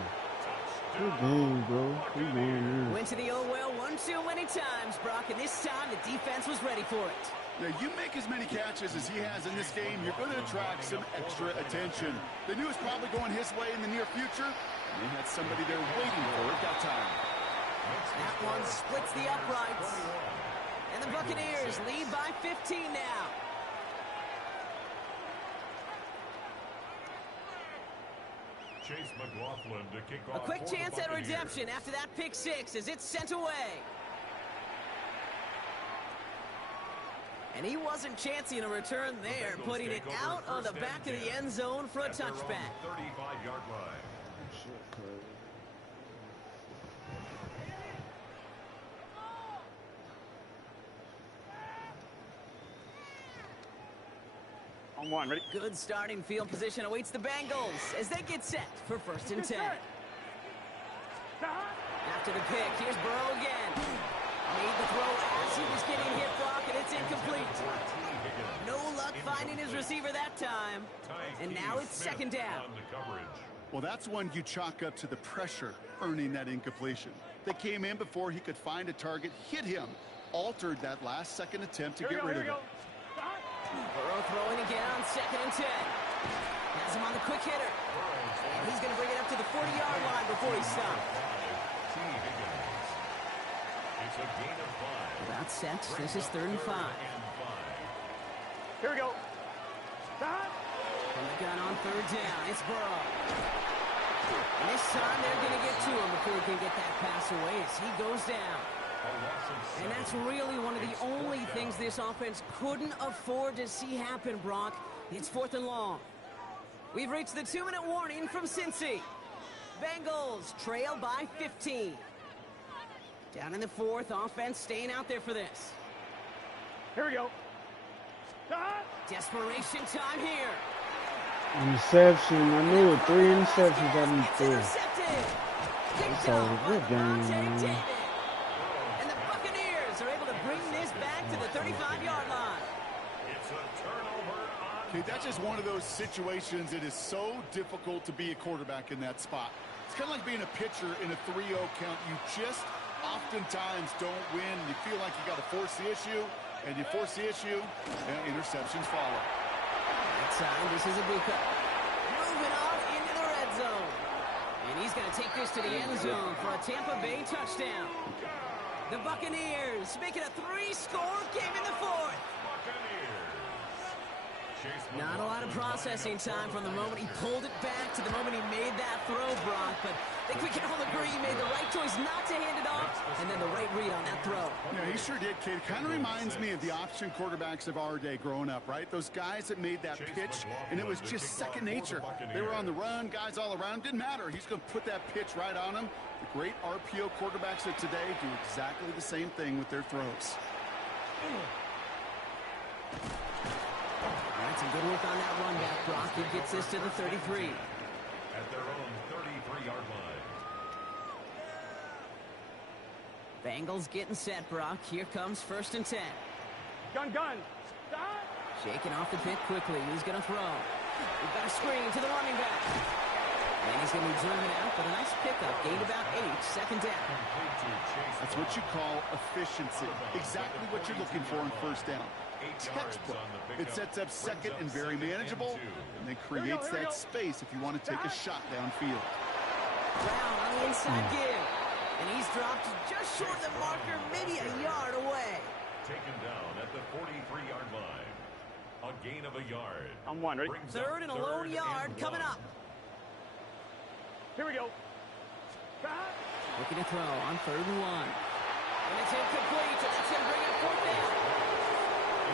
Good game, bro. Good game. Went to the oh well one too many times, Brock, and this time the defense was ready for it. Now, you make as many catches as he has in this game, you're going to attract some extra attention. They knew it was probably going his way in the near future, and they had somebody there waiting for it that time. That one splits the uprights. And the Buccaneers lead by 15 now. Chase McLaughlin to kick off. A quick chance at redemption after that pick six as it's sent away. And he wasn't chancing a return there, putting it out on the back of the end zone for a touchback. 35-yard line. On one, ready? Good starting field position awaits the Bengals as they get set for first and 10. After the pick, here's Burrow again. Made the throw as he was getting hit, Brock, and it's incomplete. No luck finding his receiver that time. And now it's second down. Well, that's one you chalk up to the pressure earning that incompletion. They came in before he could find a target, hit him, altered that last-second attempt to get rid of it. Burrow throwing again on second and 10. Has him on the quick hitter. And he's going to bring it up to the 40-yard line before he stops. It's a gain of 5. About set. This is 3rd and 5. Here we go. From the gun on 3rd down. It's Burrow. And this time they're going to get to him before he can get that pass away as he goes down. And that's really one of the only things this offense couldn't afford to see happen, Brock. It's 4th and long. We've reached the 2-minute warning from Cincy. Bengals trail by 15. Down in the 4th, offense staying out there for this. Here we go. Desperation time here. Interception. I knew it. 3 interceptions out of It's 3. intercepted. It's all a good game, man. to the 35-yard line. It's a turnover on Okay, that's just one of those situations that is so difficult to be a quarterback in that spot. It's kind of like being a pitcher in a 3-0 count. You just oftentimes don't win. You feel like you got to force the issue, and you force the issue, and interceptions follow. Outside, this is Ibuka. Moving on into the red zone. And he's going to take this to the end zone for a Tampa Bay touchdown. The Buccaneers making a 3-score game in the fourth. Not a lot of processing time from the moment he pulled it back to the moment he made that throw, Brock. But I think we can all agree he made the right choice not to hand it off, and then the right read on that throw. Yeah, he sure did, kid. Kind of reminds me of the option quarterbacks of our day growing up, right? Those guys that made that pitch, and it was just second nature. They were on the run, guys all around. Didn't matter. He's going to put that pitch right on them. The great RPO quarterbacks of today do exactly the same thing with their throws. That's some good work on that run back, Brock. He gets this to the 33. At their own 33-yard line. Bengals getting set, Brock. Here comes 1st and 10. Gun. Stop. Shaking off the pit quickly. He's going to throw. We've got a screen to the running back. And he's going to be driven out, but a nice pickup. Gained about 8. Second down. That's what you call efficiency. Exactly what you're looking for in first down. Textbook. It sets up second and very manageable, and then creates that space if you want to take a shot downfield. Brown on the inside give. And he's dropped just short of the marker, maybe a yard away. Taken down at the 43-yard line. A gain of a yard. I'm one, ready? Third and a lone yard coming up. Here we go. Looking to throw on 3rd and 1. And it's incomplete, so that's going to bring up 4th down.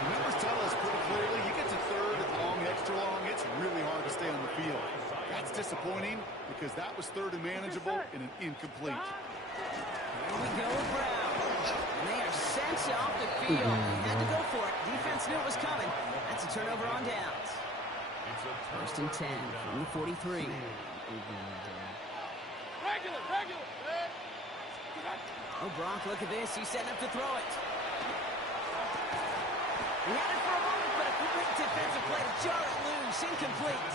Numbers tell us pretty clearly, you get to 3rd and long, extra long, it's really hard to stay on the field. That's disappointing because that was 3rd and manageable and an incomplete. Here we go with Brown. And they are sent off the field. They had to go for it. Defense knew it was coming. That's a turnover on downs. 1st and 10 from the 43. Regular. Oh, Brock, look at this. He's setting up to throw it. He had it for a moment, but a great defensive play to jar it loose. Incomplete.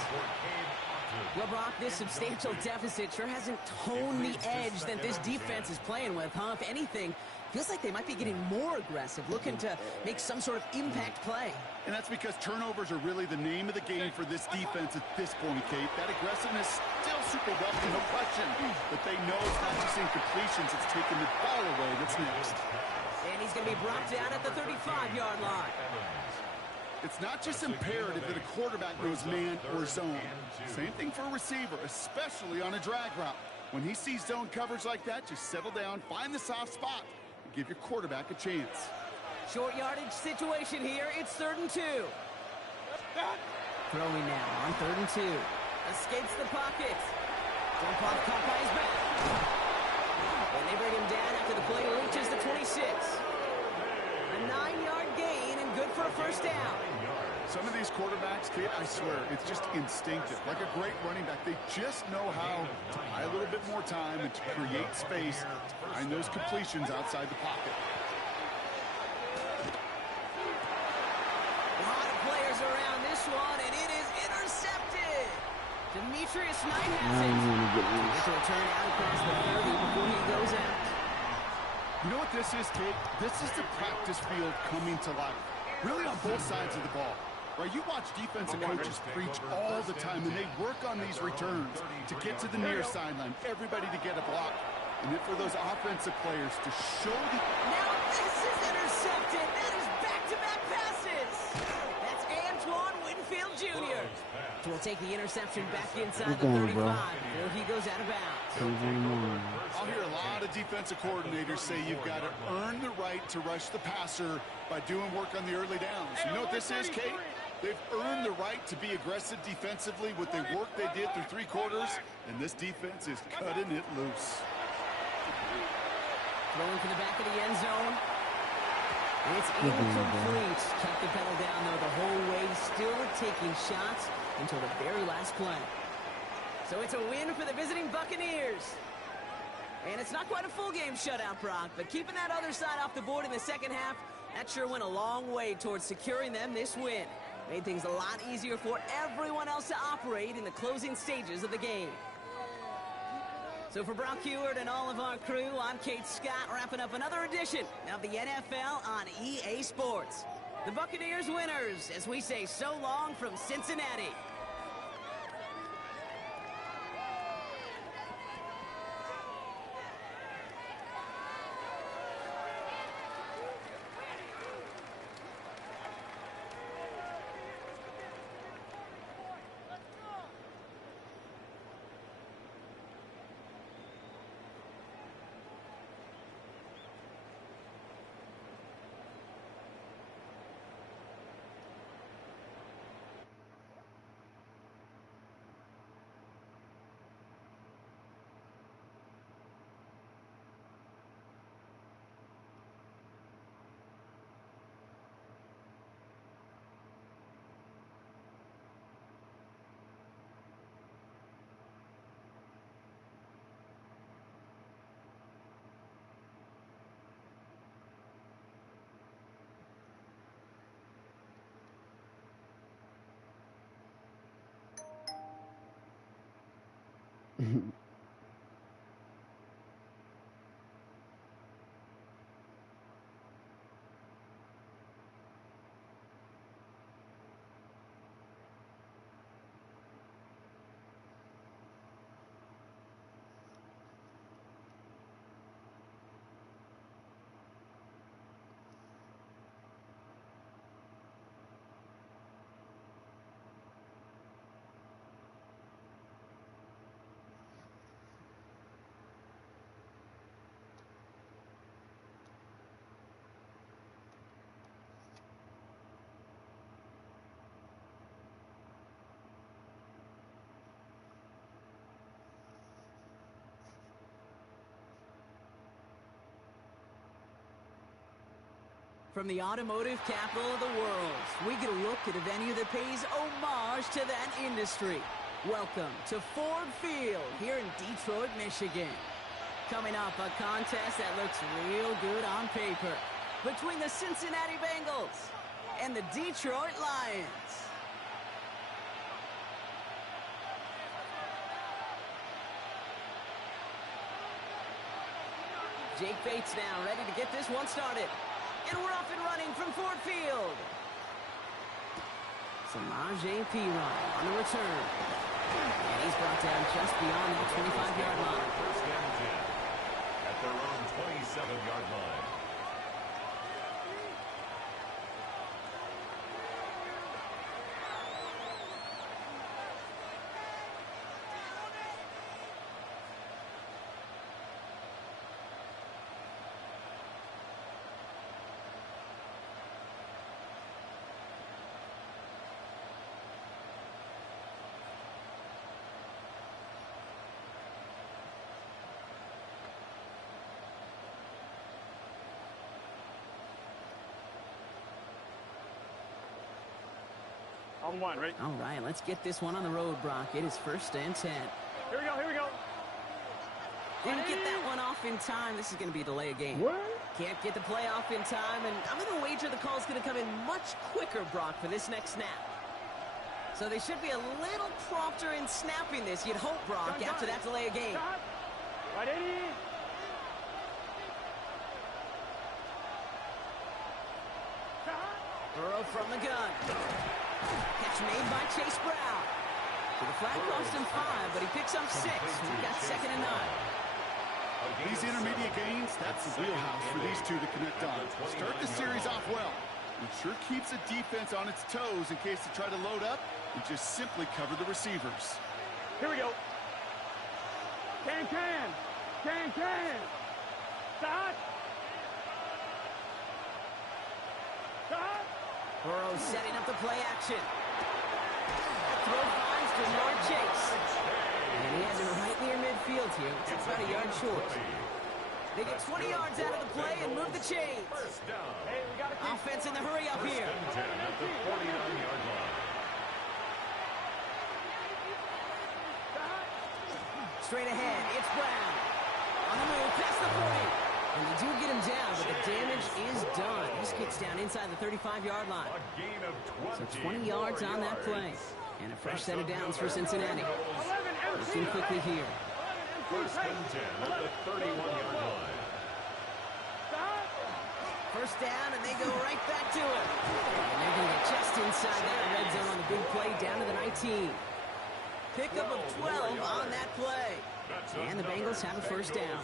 Well, Brock, this substantial deficit sure hasn't toned the edge that this defense is playing with, huh? If anything, feels like they might be getting more aggressive, looking to make some sort of impact play. And that's because turnovers are really the name of the game for this defense at this point, Kate. That aggressiveness still super welcome, no question. But they know it's not just incompletions, it's taking the ball away that's next. And he's going to be brought down at the 35-yard line. It's not just imperative that a quarterback knows man or zone. Same thing for a receiver, especially on a drag route. When he sees zone coverage like that, just settle down, find the soft spot, and give your quarterback a chance. Short yardage situation here. It's 3rd and 2. Throwing now on 3rd and 2. Escapes the pocket. Dump off caught by his back. And they bring him down after the play reaches the 26. A 9-yard gain and good for a 1st down. Some of these quarterbacks, Kate, I swear, it's just instinctive. Like a great running back, they just know how to buy a little bit more time and to create space to find those completions outside the pocket. A lot of players around this one, and it is intercepted. Demetrius Knight has it. Gets a return out across the 30 before he goes out. You know what this is, Kate? This is the practice field coming to life. Really on both sides of the ball. Right, you watch defensive coaches preach all the time, and they work on these returns to get to the near sideline, everybody to get a block. And then for those offensive players to show the... Now this is intercepted. That is back-to-back passes. That's Antoine Winfield Jr. So we'll take the interception back inside the 35 before he goes out of bounds. I'll hear a lot of defensive coordinators say you've got to earn the right to rush the passer by doing work on the early downs. You know what this is, Kate? They've earned the right to be aggressive defensively with the work they did through 3 quarters, and this defense is cutting it loose. Throwing to the back of the end zone. It's incomplete. Kept the pedal down, though, the whole way, still taking shots until the very last play. So it's a win for the visiting Buccaneers. And it's not quite a full game shutout, Brock, but keeping that other side off the board in the second half That sure went a long way towards securing them this win. Made things a lot easier for everyone else to operate in the closing stages of the game. So for Brock Heward and all of our crew, I'm Kate Scott, wrapping up another edition of the NFL on EA Sports. The Buccaneers winners, as we say so long from Cincinnati. From the automotive capital of the world, we get a look at a venue that pays homage to that industry. Welcome to Ford Field here in Detroit, Michigan. Coming up, a contest that looks real good on paper between the Cincinnati Bengals and the Detroit Lions. Jake Bates now ready to get this one started. And we're up and running from Ford Field. Samaje Perine on the return. And he's brought down just beyond the 25-yard line. First down 10 at their own 27-yard line. On one, right? All right, let's get this one on the road, Brock. It is 1st and 10. Here we go, here we go. Didn't get that one off in time. This is going to be a delay of game. What? Can't get the play off in time, and I'm going to wager the call's going to come in much quicker, Brock, for this next snap. So they should be a little prompter in snapping this, you'd hope, Brock, after that delay of game. Shot. Right, 80. Burrow from the gun. Catch made by Chase Brown. So the flag cost him 5, but he picks up 6. We've got 2nd and 9. These intermediate gains, that's the wheelhouse for these two to connect on. Start the series off well. It sure keeps the defense on its toes in case they try to load up and just simply cover the receivers. Here we go. Can. Shot. Shot. Burrow setting up the play action. Throw finds Jamar Chase. And he has it right near midfield here. It's about a yard short. They get 20 yards out of the play and move the chains. First down. Hey, we got to keep. Offense in the hurry up First here. and 10 at the 49-yard line. Straight ahead, it's Brown. On the move, past the 40. And they do get him down, but the damage is done. This kicks down inside the 35-yard line. A gain of So 20 yards on that play. And a fresh set of downs for Cincinnati. Looking quickly here. First and 10 at the 31-yard line. First down, and they go right back to it. And they're going to get just inside that red zone on the big play, down to the 19. Pickup of 12 on that play. And the Bengals have a first down.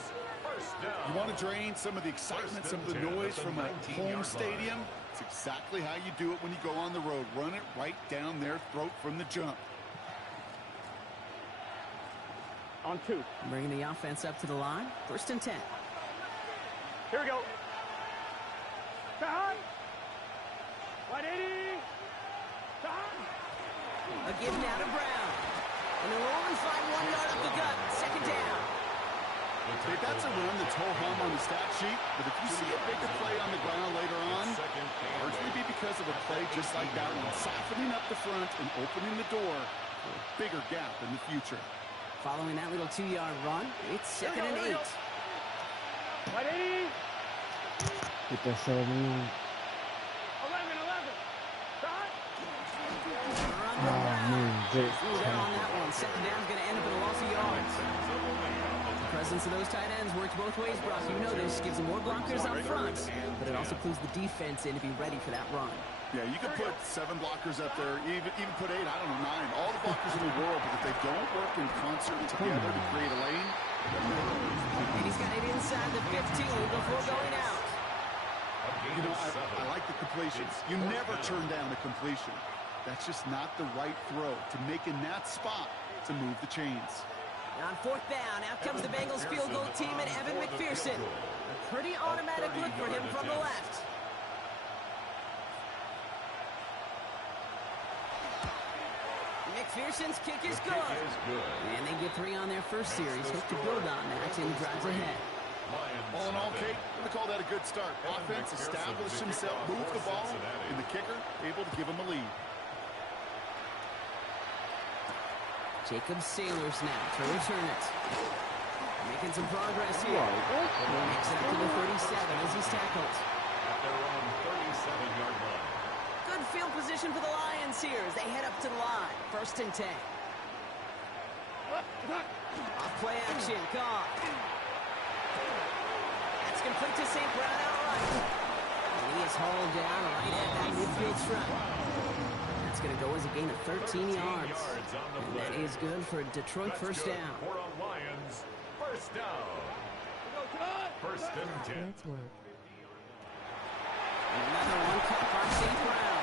You want to drain some of the excitement, some of the noise from a home stadium? It's exactly how you do it when you go on the road. Run it right down their throat from the jump. On 2. Bringing the offense up to the line. First and 10. Here we go. Behind. 180. Behind. A give now to Brown. And they'll only find 1 yard up the gut. Second down. That's a run that's ho-hum on the stat sheet, but if you see a bigger play on the ground later on, largely be because of a play just like that one, softening up the front and opening the door for a bigger gap in the future. Following that little 2-yard run, it's second and 8. 180. Get that 7 in. 11. Behind. Oh, man. Good. Threw down on that one. Second down's going to end up in a loss of yards. The presence of those tight ends works both ways, Brock. You know this. Gives them more blockers up front, but it also clues the defense in to be ready for that run. Yeah, you can put 7 blockers up there, even put 8, I don't know, 9. All the blockers in the world, but if they don't work in concert together to create a lane, And he's got it inside the 15 before going out. you know, I like the completions. You never turn down a completion. That's just not the right throw to make in that spot to move the chains. On fourth down, out comes the Bengals field goal team and Evan McPherson. A pretty automatic look for him from the left. McPherson's kick is good. And they get 3 on their first series. Hope to build on that in the drives ahead. All in all, Kate, I'm going to call that a good start. Offense established himself, moved the ball, and the kicker able to give him a lead. Jacob Sailors now to return it. Making some progress here. Makes it up to the 37 as he's tackled. At their own 37-yard line. Good field position for the Lions here as they head up to the line. First and 10. Off play action. Caught. That's complete to St. Brown outright. And he is hauled down right at that midfield stripe. That's going to go as a gain of 13 yards. And that is good for a Detroit first down. For a Lions first down. First and 10. Let's work. Another one caught by St. Brown.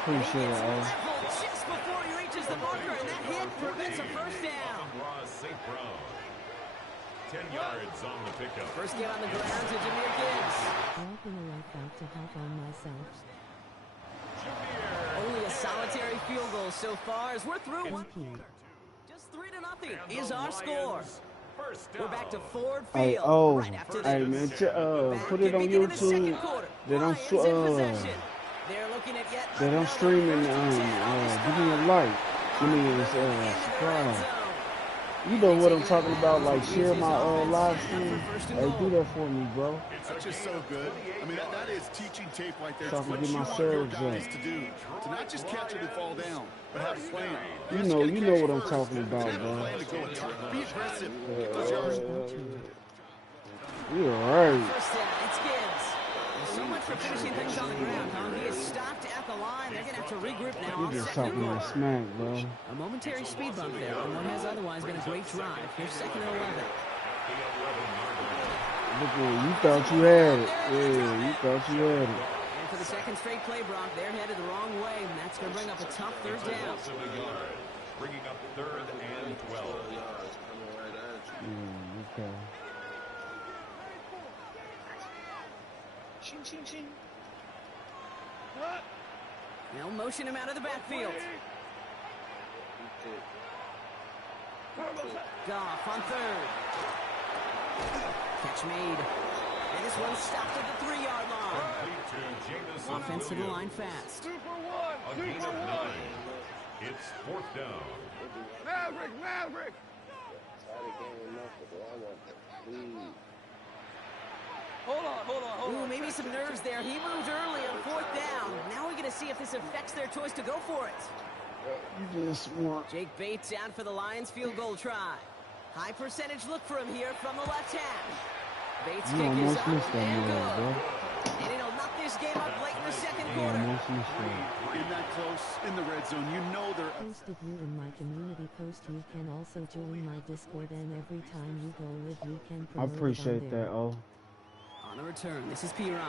Appreciate it, all. Leveled just before he reaches the marker, and that hit prevents a first down. St. Brown. 10 yards on the pickup. First game on the ground to Jameer Gibbs. Walking a life out to help on myself. Only a solitary field goal so far as we're through one. Thank you. Just 3-0 is our score. We're back to Ford Hey, Field right after hey, this. man, put it on YouTube. They don't, they don't stream and give me a like. Give me a subscribe. You know what I'm talking about, like share my live stream. Hey, do that for me, bro. That's just so good. I mean, that is teaching tape right there. So I It's can what get you my want your serves guys up. to do. To not just catch it and fall down, but have a plan. You know what I'm talking about, Have a bro. plan to go and try. Be aggressive. Get those yards. You're right. First down, it's Gibbs. So much for finishing things on the ground, huh? He is stopped at the line. They're going to have to regroup now You on just second talking and that goal. smack, bro. A momentary speed bump there on what has otherwise been a great drive. Here's second and 11. Look, you thought you had it. Yeah, you thought you had it. And for the second straight play, Brock, they're headed the wrong way, and that's going to bring up a tough third down. Bringing up third and 12. Okay. They'll motion him out of the backfield. Goff on third. Catch made. And this one stopped at the 3-yard line. Offense to the line fast. A gain of 9. It's fourth down. Maverick! see some nerves there. He moved early on 4th down. Now we're going to see if this affects their choice to go for it. You just want. Jake Bates out for the Lions field goal try. High percentage look for him here from the left hash. Bates kick is up and good. And it'll knock this game up late in the second quarter. In that close, in the red zone, you know they're... Posted you in my community post. You can also join my Discord, and every time you go live, you can I promote appreciate on there. that, oh. On the return, this is P. Ryan.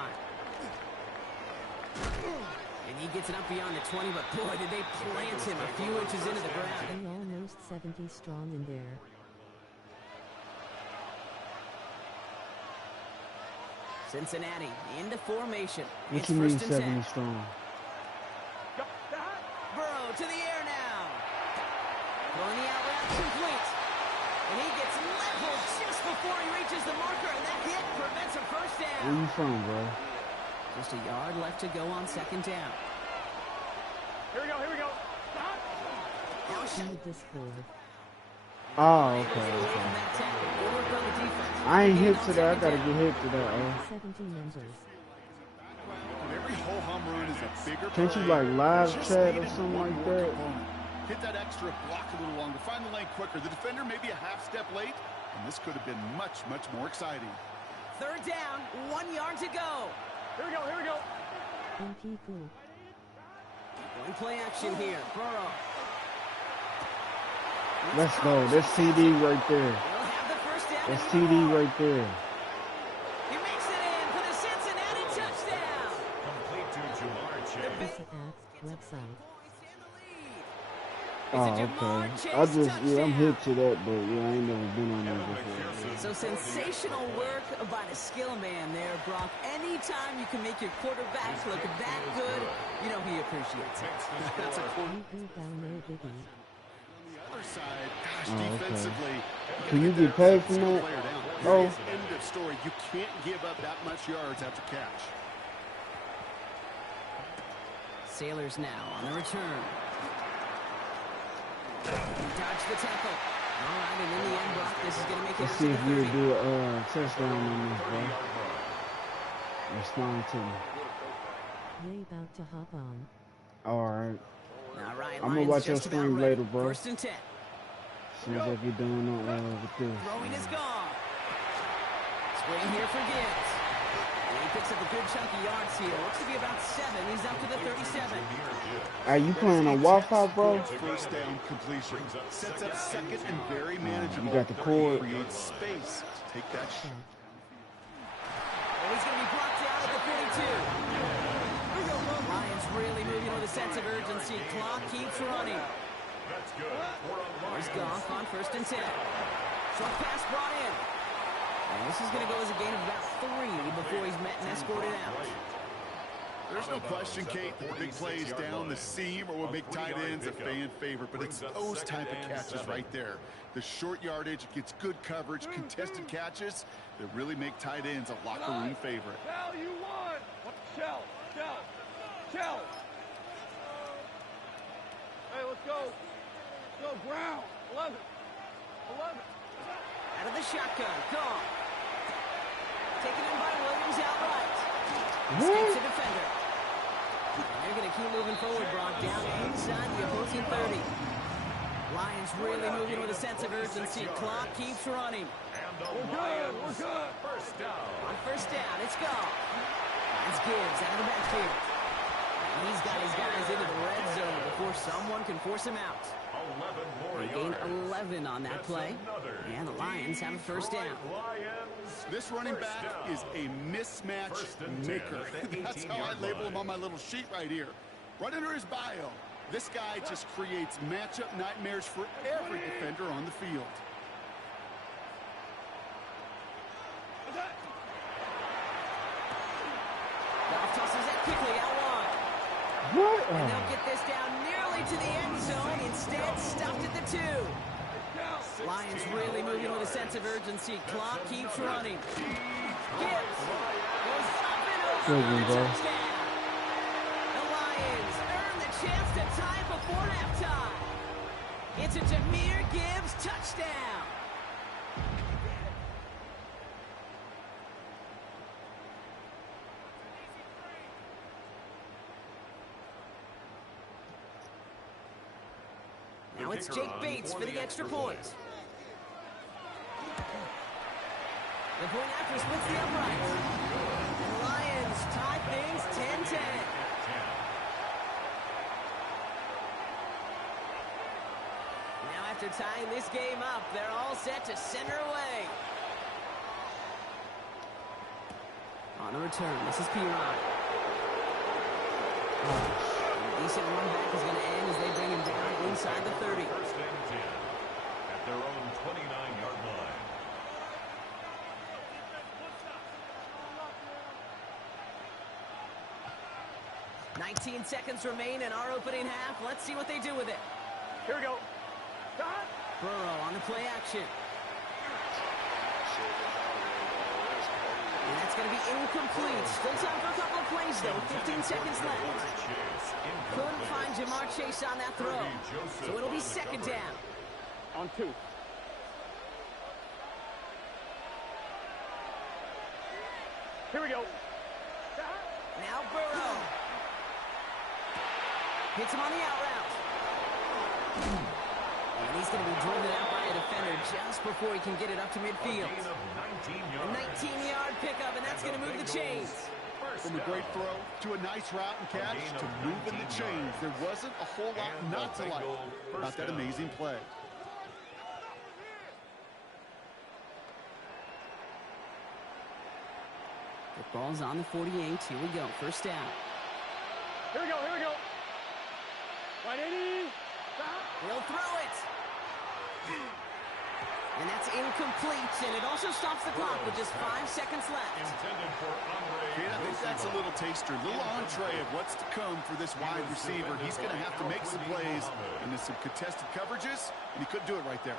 And he gets it up beyond the 20, but boy, did they plant him a few inches into the ground. And almost 70 strong in there. Cincinnati into formation. What It's you mean first and 70 10. strong? Burrow to the air now. Throwing the out route complete. And he gets leveled just before he reaches the marker, and that hit prevents a first Where down. you from, bro? Just a yard left to go on 2nd down. Here we go, here we go. Now In the Discord. Oh, Get okay, away okay. from that tackle. Good work on the defense. I ain't hit to that. I Second gotta down. get hit to that, oh. 70 members. Every ho-hum run is a bigger Can't you, play. like, live Just chat or needed something one like more that? component. Hit that extra block a little longer. Find the lane quicker. The defender may be a half step late, and this could have been much, much more exciting. 3rd down, 1 yard to go. Here we go, here we go. MP cool. Going play action here. Burrow. Let's go. That's TD right there. They'll have the first down. That's and TD more. right there. He makes it in for the Cincinnati touchdown. Complete to Jamar Chase. It's an app website. Oh, okay. I just, yeah, I'm hit to that, but yeah, I ain't never been on there before. So sensational work by the skill man there, Brock. Anytime you can make your quarterback look that good, you know he appreciates it. That's a cool. You down no biggie. Other side, gosh, Oh, okay. defensively. Can you get paid from that? Oh. End of story. You can't give up that much yards after catch. Sailors now on the return. Dodge the tackle. All right, and in the end, Brock, this is going to make it Let's up see to if the you'll 30. do a touchdown on this, bro. Respond to me. They about to hop on. Alright. All right, I'm gonna Lions watch your just about stream ready. later, bro. 1st and 10. As soon as I get done with this. Throwing is gone. Swing here for Gibbs. And he picks up a good chunk of yards here. Looks to be about 7. He's up to the 37. Are you playing on Wi-Fi, bro? First down completion. Sets up second and very manageable. You got the cord. Creates space. Take that shot. And he's going to be brought down at the 42. Lions really moving with a sense of urgency. Clock keeps running. That's good. Here's Goff on 1st and 10. Short pass brought in. And this is going to go as a gain of about 3 before he's met and escorted out. There's no question, Kate, that the big plays down the seam or what make tight ends a fan favorite, but it's those type of catches right there. The short yardage gets good coverage, contested catches that really make tight ends a locker room favorite. Shell, you won. What? Shell, shell, shell. Hey, let's go. Let's go, ground. 11. 11. Out of the shotgun. Gone. Taken in by Williams outright. Escapes the defender. And they're going to keep moving forward, Brock. Down inside the opposing 30. Lions really moving with a sense of urgency. Clock keeps running. And the We're good. Lions We're good. first down. On 1st down, it's gone. Lions Gibbs out of the backfield. And he's got his guys into the red zone before someone can force him out. 11 more They gained yards. 11 on that That's play. another And the Lions have a first down. Lions. This running First back down. is a mismatch First and 10 maker. at the That's how I 18-yard label him line. on my little sheet right here. Right under his bio. This guy just creates matchup nightmares for every defender on the field. Goff tosses it quickly out wide. What? And they'll get this down nearly to the end zone. Instead, stopped at the 2. Lions really moving with a sense of urgency. Clock keeps running. Gibbs goes up and over Good for one, the bro. touchdown. The Lions earn the chance to tie before halftime. It's a Jahmyr Gibbs touchdown. Now it's Jake Bates for the extra point. The point after splits the uprights. And the Lions tie things 10-10. Now after tying this game up, they're all set to center away. On the return, this is P-Ron. Decent run back is going to end as they bring him down inside the 30. First and 10 at their own 29-yard line. $19 seconds remain in our opening half. Let's see what they do with it. Here we go. Burrow on the play action. And that's going to be incomplete. Still time for a couple of plays, though. 15 seconds left. Couldn't find Jamar Chase on that throw. So it'll be second down. On 2. Here we go. Now Burrow. Hits him on the out route. And he's going to be driven out by a defender just before he can get it up to midfield. A 19-yard pickup, and that's going to move the chains. From a great throw to a nice route and catch to moving the chains. There wasn't a whole lot not to like about that amazing play. The ball's on the 48. Here we go. First down. Here we go. Here we go. 180. He'll throw it. And that's incomplete, and it also stops the clock with just 5 seconds left. Intended for Yeah, I think that's a little taster, a little entree of what's to come for this wide receiver. He's going to have to make some plays into some contested coverages, and he couldn't do it right there.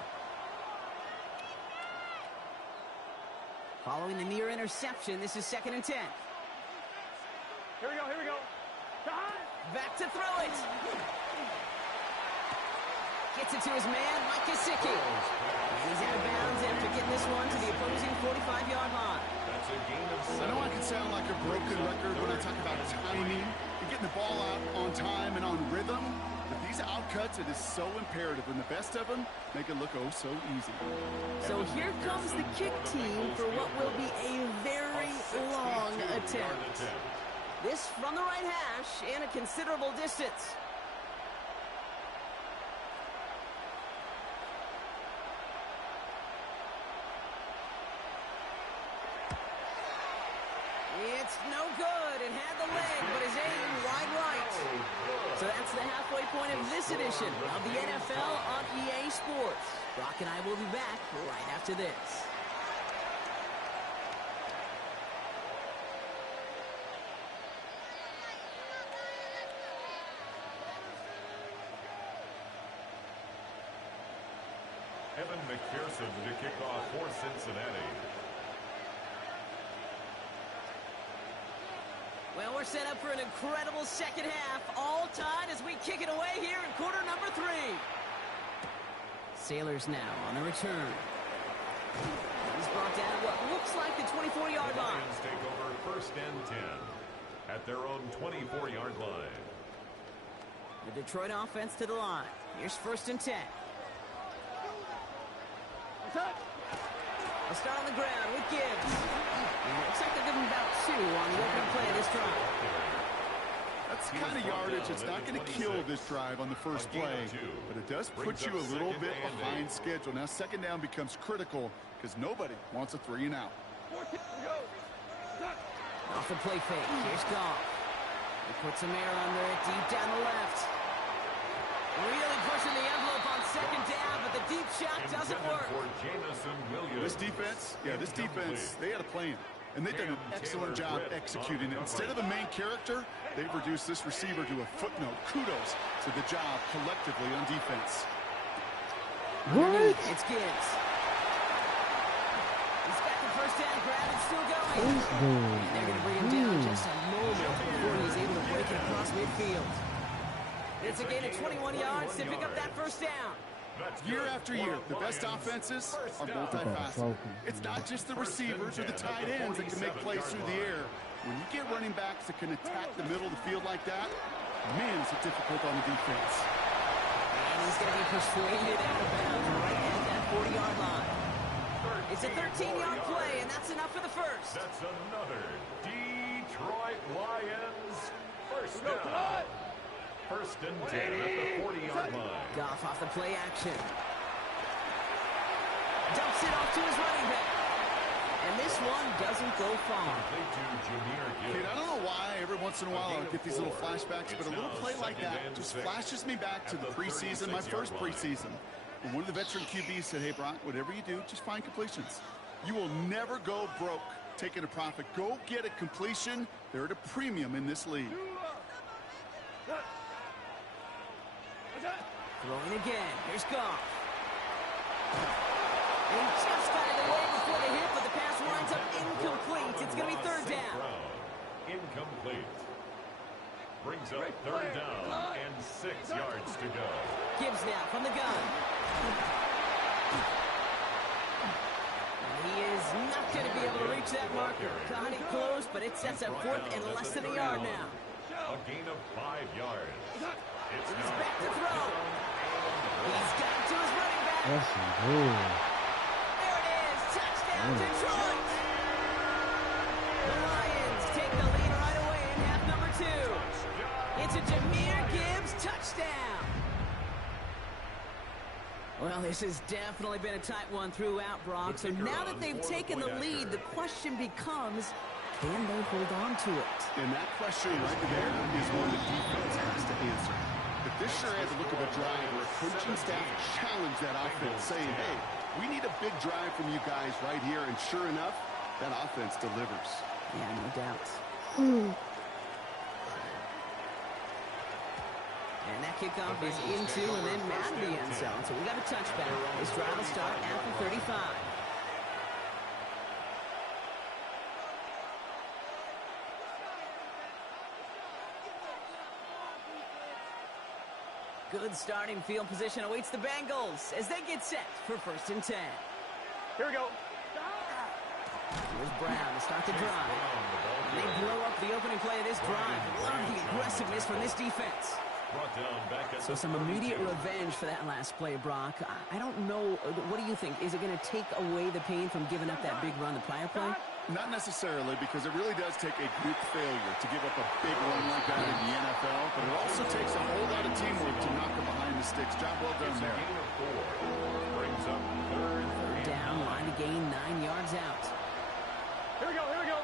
Following the near interception, this is second and 10. Here we go. Here we go. Back to throw it. Gets it to his man, Mike Gesicki. And he's out of bounds after getting this one to the opposing 45-yard line. That's a gain of 7. I know I can sound like a broken record when I talk about timing and getting the ball out on time and on rhythm, but these outcuts, it is so imperative, and the best of them make it look oh so easy. So here comes the kick team for what will be a very long attempt. This from the right hash and a considerable distance. It's no good. It had the leg, but his aim wide right. So that's the halfway point of this edition of the NFL on EA Sports. Brock and I will be back right after this. Evan McPherson to kick off for Cincinnati. Well, we're set up for an incredible second half. All tied as we kick it away here in quarter number 3. Sailors now on the return. He's brought down at what looks like the 24-yard line. Lions take over first and 10 at their own 24-yard line. The Detroit offense to the line. Here's first and 10. A start on the ground with Gibbs. And it looks like they're giving about 2 on the opening play of this drive. That's the kind of yardage that's not going to kill this drive on the first play, but it does put you a little bit behind schedule. Now second down becomes critical because nobody wants a 3 and out. Off the play fake. Here's Goff. He puts some air under it deep down the left. Really pushing the envelope on second down, but the deep shot doesn't work. This defense, they had a plan, and they've done an excellent job executing it. Instead of the main character, they've reduced this receiver to a footnote. Kudos to the job collectively on defense. What? It's Gibbs. He's got the first down grab and still going. And they're going to bring him down just a moment before he's able to break it across midfield. It's a gain of 21 yards to pick up that first down. Year after year, the best offenses are multifaceted. It's not just the receivers or the tight ends that can make plays through the air. When you get running backs that can attack the middle of the field like that, man, is it difficult on the defense. And he's going to be persuaded out of bounds right at that 40-yard line. It's a 13-yard play, and that's enough for the first. That's another Detroit Lions first down. First and 10 at the 40-yard line. Goff off the play action. Dumps it off to his running back. And this one doesn't go far. Kid, I don't know why every once in a while I get these little flashbacks, but a little play like that just flashes me back to the preseason, my first preseason. And one of the veteran QBs said, hey, Brock, whatever you do, just find completions. You will never go broke taking a profit. Go get a completion. They're at a premium in this league. Throwing again. Here's Goff. And he just got it away before the hit, but the pass winds up incomplete. It's going to be third down. Incomplete. Brings up third down and 6 yards to go. Gibbs now from the gun. And he is not going to be able to reach that marker. Got it close, but it sets up fourth and less than a yard now. A gain of 5 yards. He's back to throw. He's got it to his running back. That's good. There it is. Touchdown, Detroit. The Lions take the lead right away in half number 2. It's a Jahmyr Gibbs touchdown. Well, this has definitely been a tight one throughout, Brock. So now that they've taken the lead, the question becomes, can they hold on to it? And that question right there is one the defense has to answer. But this sure has a look of a drive where coaching staff challenged that offense, saying, hey, we need a big drive from you guys right here. And sure enough, that offense delivers. Yeah, no doubt. And that kickoff is into and then Madden the end zone. So we got a touchback. This drive will start at the 35. Good starting field position awaits the Bengals as they get set for first and 10. Here we go. Here's Brown to start the drive. And they blow up the opening play of this drive. Love the aggressiveness from this defense. So some immediate revenge for that last play, Brock. I don't know. What do you think? Is it going to take away the pain from giving up that big run the prior play? Not necessarily, because it really does take a group failure to give up a big run like that in the NFL, but it also takes a whole lot of teamwork to knock it behind the sticks. Job well done there. Brings up third down, line to gain 9 yards out. Here we go, here we go.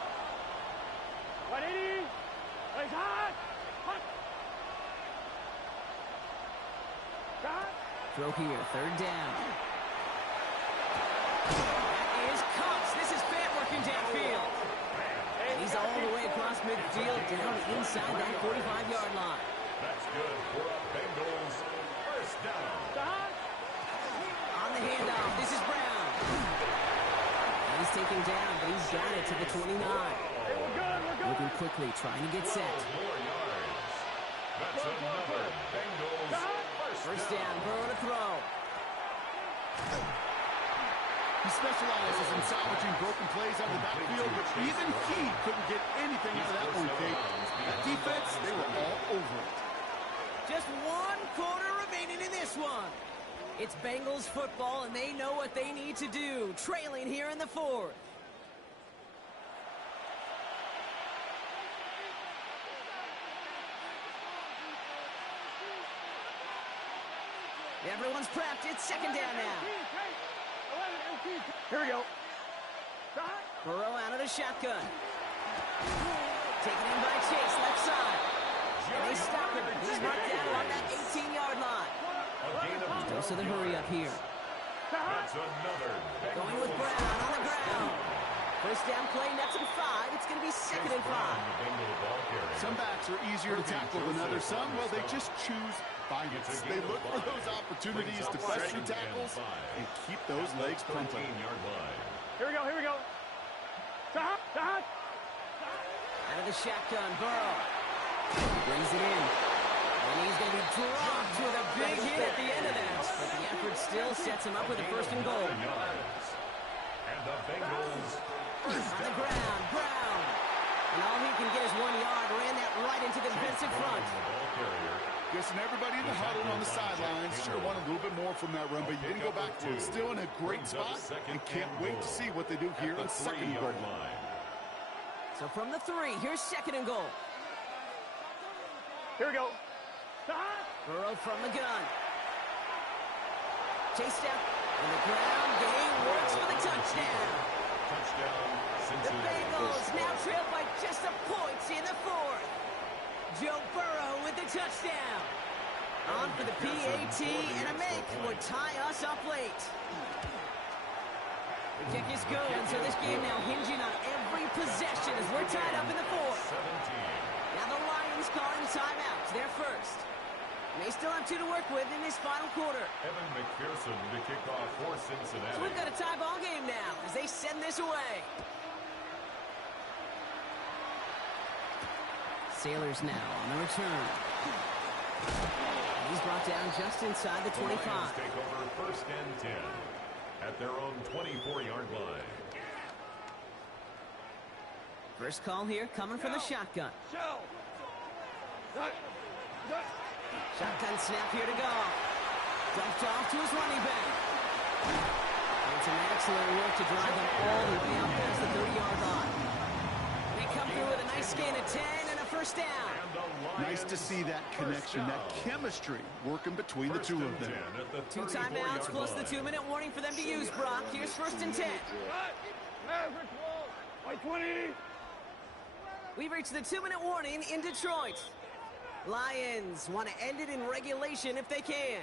180. Legs hot. Hot. Got. Throw here, third down. That is Cox. This is Fant working downfield. And he's all the way across midfield, down inside that 45-yard line. That's good for a Bengals first down. On the handoff, this is Brown. He's taken down, but he's got it to the 29. Hey, we're good, we're good. Moving quickly, trying to get set. More yards. That's another Bengals First down, Burrow to throw. He specializes in salvaging broken plays out of the backfield, but even he couldn't get anything out of that one, Kate. That defense, they were all over it. Just 1 quarter remaining in this one. It's Bengals football, and they know what they need to do, trailing here in the 4th. Everyone's prepped. It's second down now. Here we go. Burrow out of the shotgun. Taken in by Chase, left side. And they stop him. He's marked down on that 18-yard line. Dose of the hurry up here. That's another Going with Brown on the ground. First down play, nets him 5. It's going to be second and 5. Some backs are easier to tackle than others. Some, well, they just choose violence. They look for those opportunities to press through tackles and keep those legs pumping. Here we go, here we go. Out of the shotgun, Burrow. Brings it in. And he's going to be dropped with a big hit at the end of that. But the effort still sets him up with a first and goal. And the Bengals On the ground, Brown. And all he can get is 1 yard. Ran that right into the defensive front. Guessing everybody in the huddle on the sidelines sure want from that run, but you didn't go backwards. Still in a great spot, and can't wait to see what they do here on second goal. So from the 3, here's second and goal. Here we go. Burrow from the gun. Chased out in the ground game, works for the touchdown. The Bengals now trail by just a point in the 4th. Joe Burrow with the touchdown. On for the PAT and a make would tie us up late. The kick is good, so this game now hinging on every possession as we're tied up in the 4th. Now the Lions calling timeouts, their first. They still have 2 to work with in this final quarter. Evan McPherson to kick off for Cincinnati. So we've got a tie ball game now as they send this away. Sailors now on the return. He's brought down just inside the 25. The Lions take over first and 10 at their own 24-yard line. First call here coming from the shotgun. Shotgun snap here to go. Dumped off to his running back. And some excellent work to drive them all the way out past the 30-yard line. They come through with a nice gain of 10 and a first down. Nice to see that connection, that chemistry working between the two of them. 2 timeouts plus the 2-minute warning for them to use, Brock. Here's first and 10. We've reached the 2-minute warning in Detroit. Lions want to end it in regulation if they can.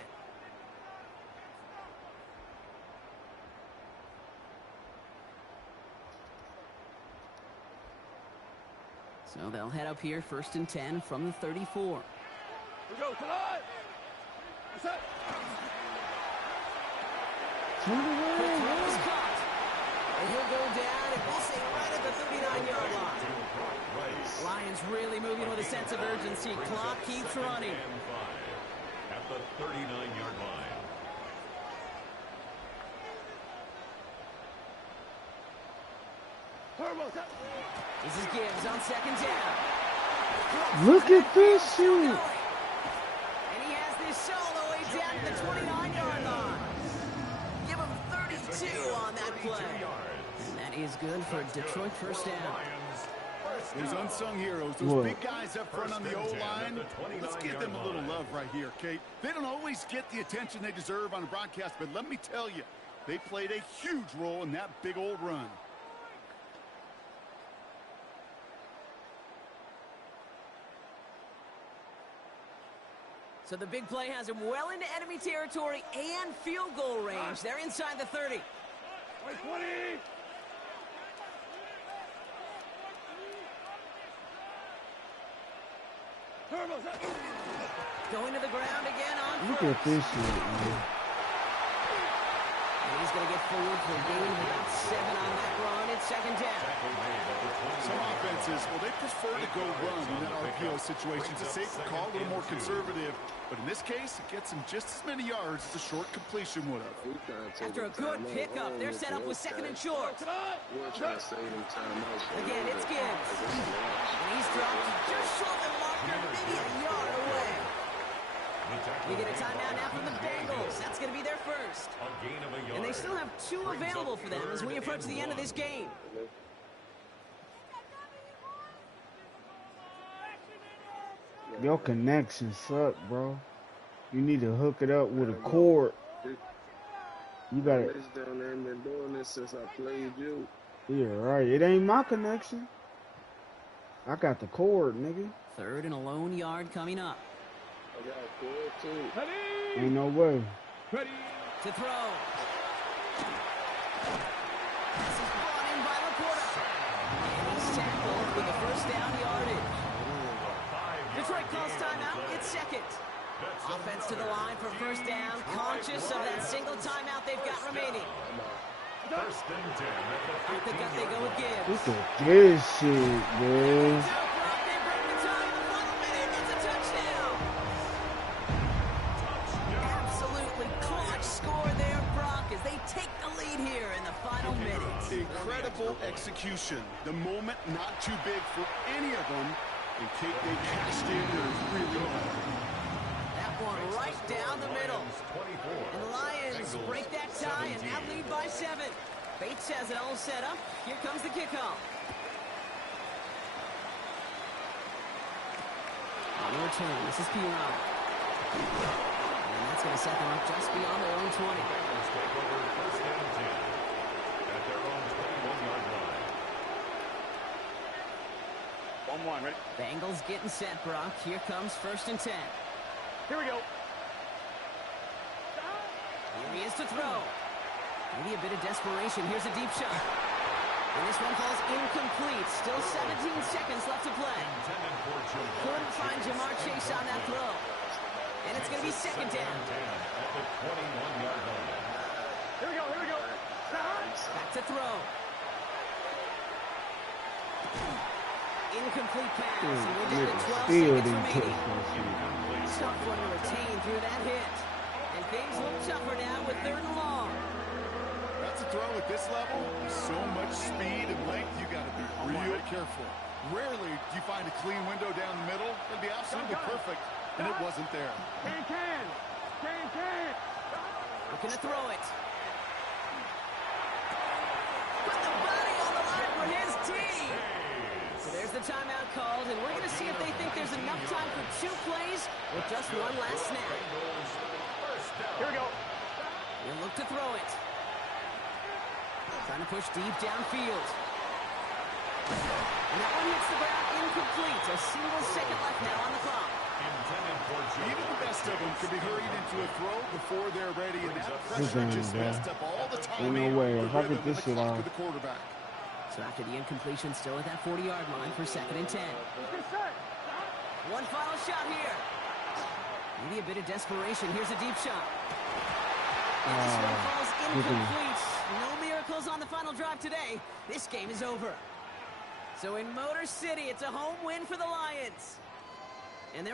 So they'll head up here first and 10 from the 34. We go, collide! Set! Caught. And he'll go down and we'll say right at the 39-yard line. Lions really moving with a sense of urgency. Clock keeps running. At the 39-yard line. This is Gibbs on second down. Look at this shit. And he has this solo way down to the 29-yard line. Give him 32 on that play. And that is good for Detroit first down. There's unsung heroes, those big guys up front on the O-line. Let's give them a little love right here, Kate. They don't always get the attention they deserve on a broadcast, but let me tell you, they played a huge role in that big old run. So the big play has him well into enemy territory and field goal range. They're inside the 30. 20! Going to the ground again on Look first. at this shit, man. And he's going to get forward for a gain of about 7 on that run. It's second down. Some offenses, well, they prefer to go run in that RPO situation. It's a safer call, a little more conservative. But in this case, it gets them just as many yards as a short completion would have. After a good pickup, they're set up with second and short. Again, it's Gibbs. And he's dropped just short of the marker, maybe a yard away. We get a timeout now from the Bengals. That's going to be their first. And they still have 2 available for them as we approach the end of this game. Your connection suck, bro. You need to hook it up with a cord. You gotta. Been doing this since I played you. Yeah, right. It ain't my connection. I got the cord, nigga. Third and a lone yard coming up. I got a cord too. Ain't no way. Ready! To throw. This is brought in by Laporta. And he's tackled with the first down yardage. Detroit calls timeout. It's second. Offense to the line for first down. Conscious of that single timeout they've got remaining. First and 10 at the I think that they go with Gibbs. Look at this shit, man. They break the tie in the final minute. It's a touchdown. Absolutely clutch score there, Brock, as they take the lead here in the final minute. Incredible execution. The moment not too big for any of them. And Kate, they cashed in there really hard. That one right down the middle. And the Lions break that tie and now lead by 7. Bates has it all set up. Here comes the kickoff. On the return, this is Piron. And that's going to set them up just beyond their own 20. Bengals take over first and 10 at their own 21-yard line. 1-1, ready? Bengals getting set, Brock. Here comes first and 10. Here we go. Here he is to throw. Maybe a bit of desperation. Here's a deep shot. And this one falls incomplete. Still 17 seconds left to play. Couldn't find Jamar Chase on that throw. And it's going to be second down. At the 21-yard line. Here we go, here we go. Back to throw. Incomplete pass. And we're down to 12 seconds remaining. Tough one to retain through that hit. And things look tougher now with 3rd and long. That's a throw at this level. With so much speed and length, you got to be real careful. Rarely do you find a clean window down the middle. It'd be absolutely perfect, and it wasn't there. Can. Looking to throw it. Put the body on the line for his team. So there's the timeout called, and we're going to see if they think there's enough time for 2 plays or just one last snap. Here we go. He'll look to throw it. Trying to push deep downfield. And that one hits the ground incomplete. A single second left now on the clock. Even the best of them could be hurried into a throw before they're ready, and that pressure just messed up all the time. Ain't no way. If I get this shit off. The quarterback. So after the incompletion, still at that 40-yard line for second and 10. One final shot here. Maybe a bit of desperation. Here's a deep shot. And this one falls incomplete. No miracles on the final drive today. This game is over. So in Motor City, it's a home win for the Lions. And there was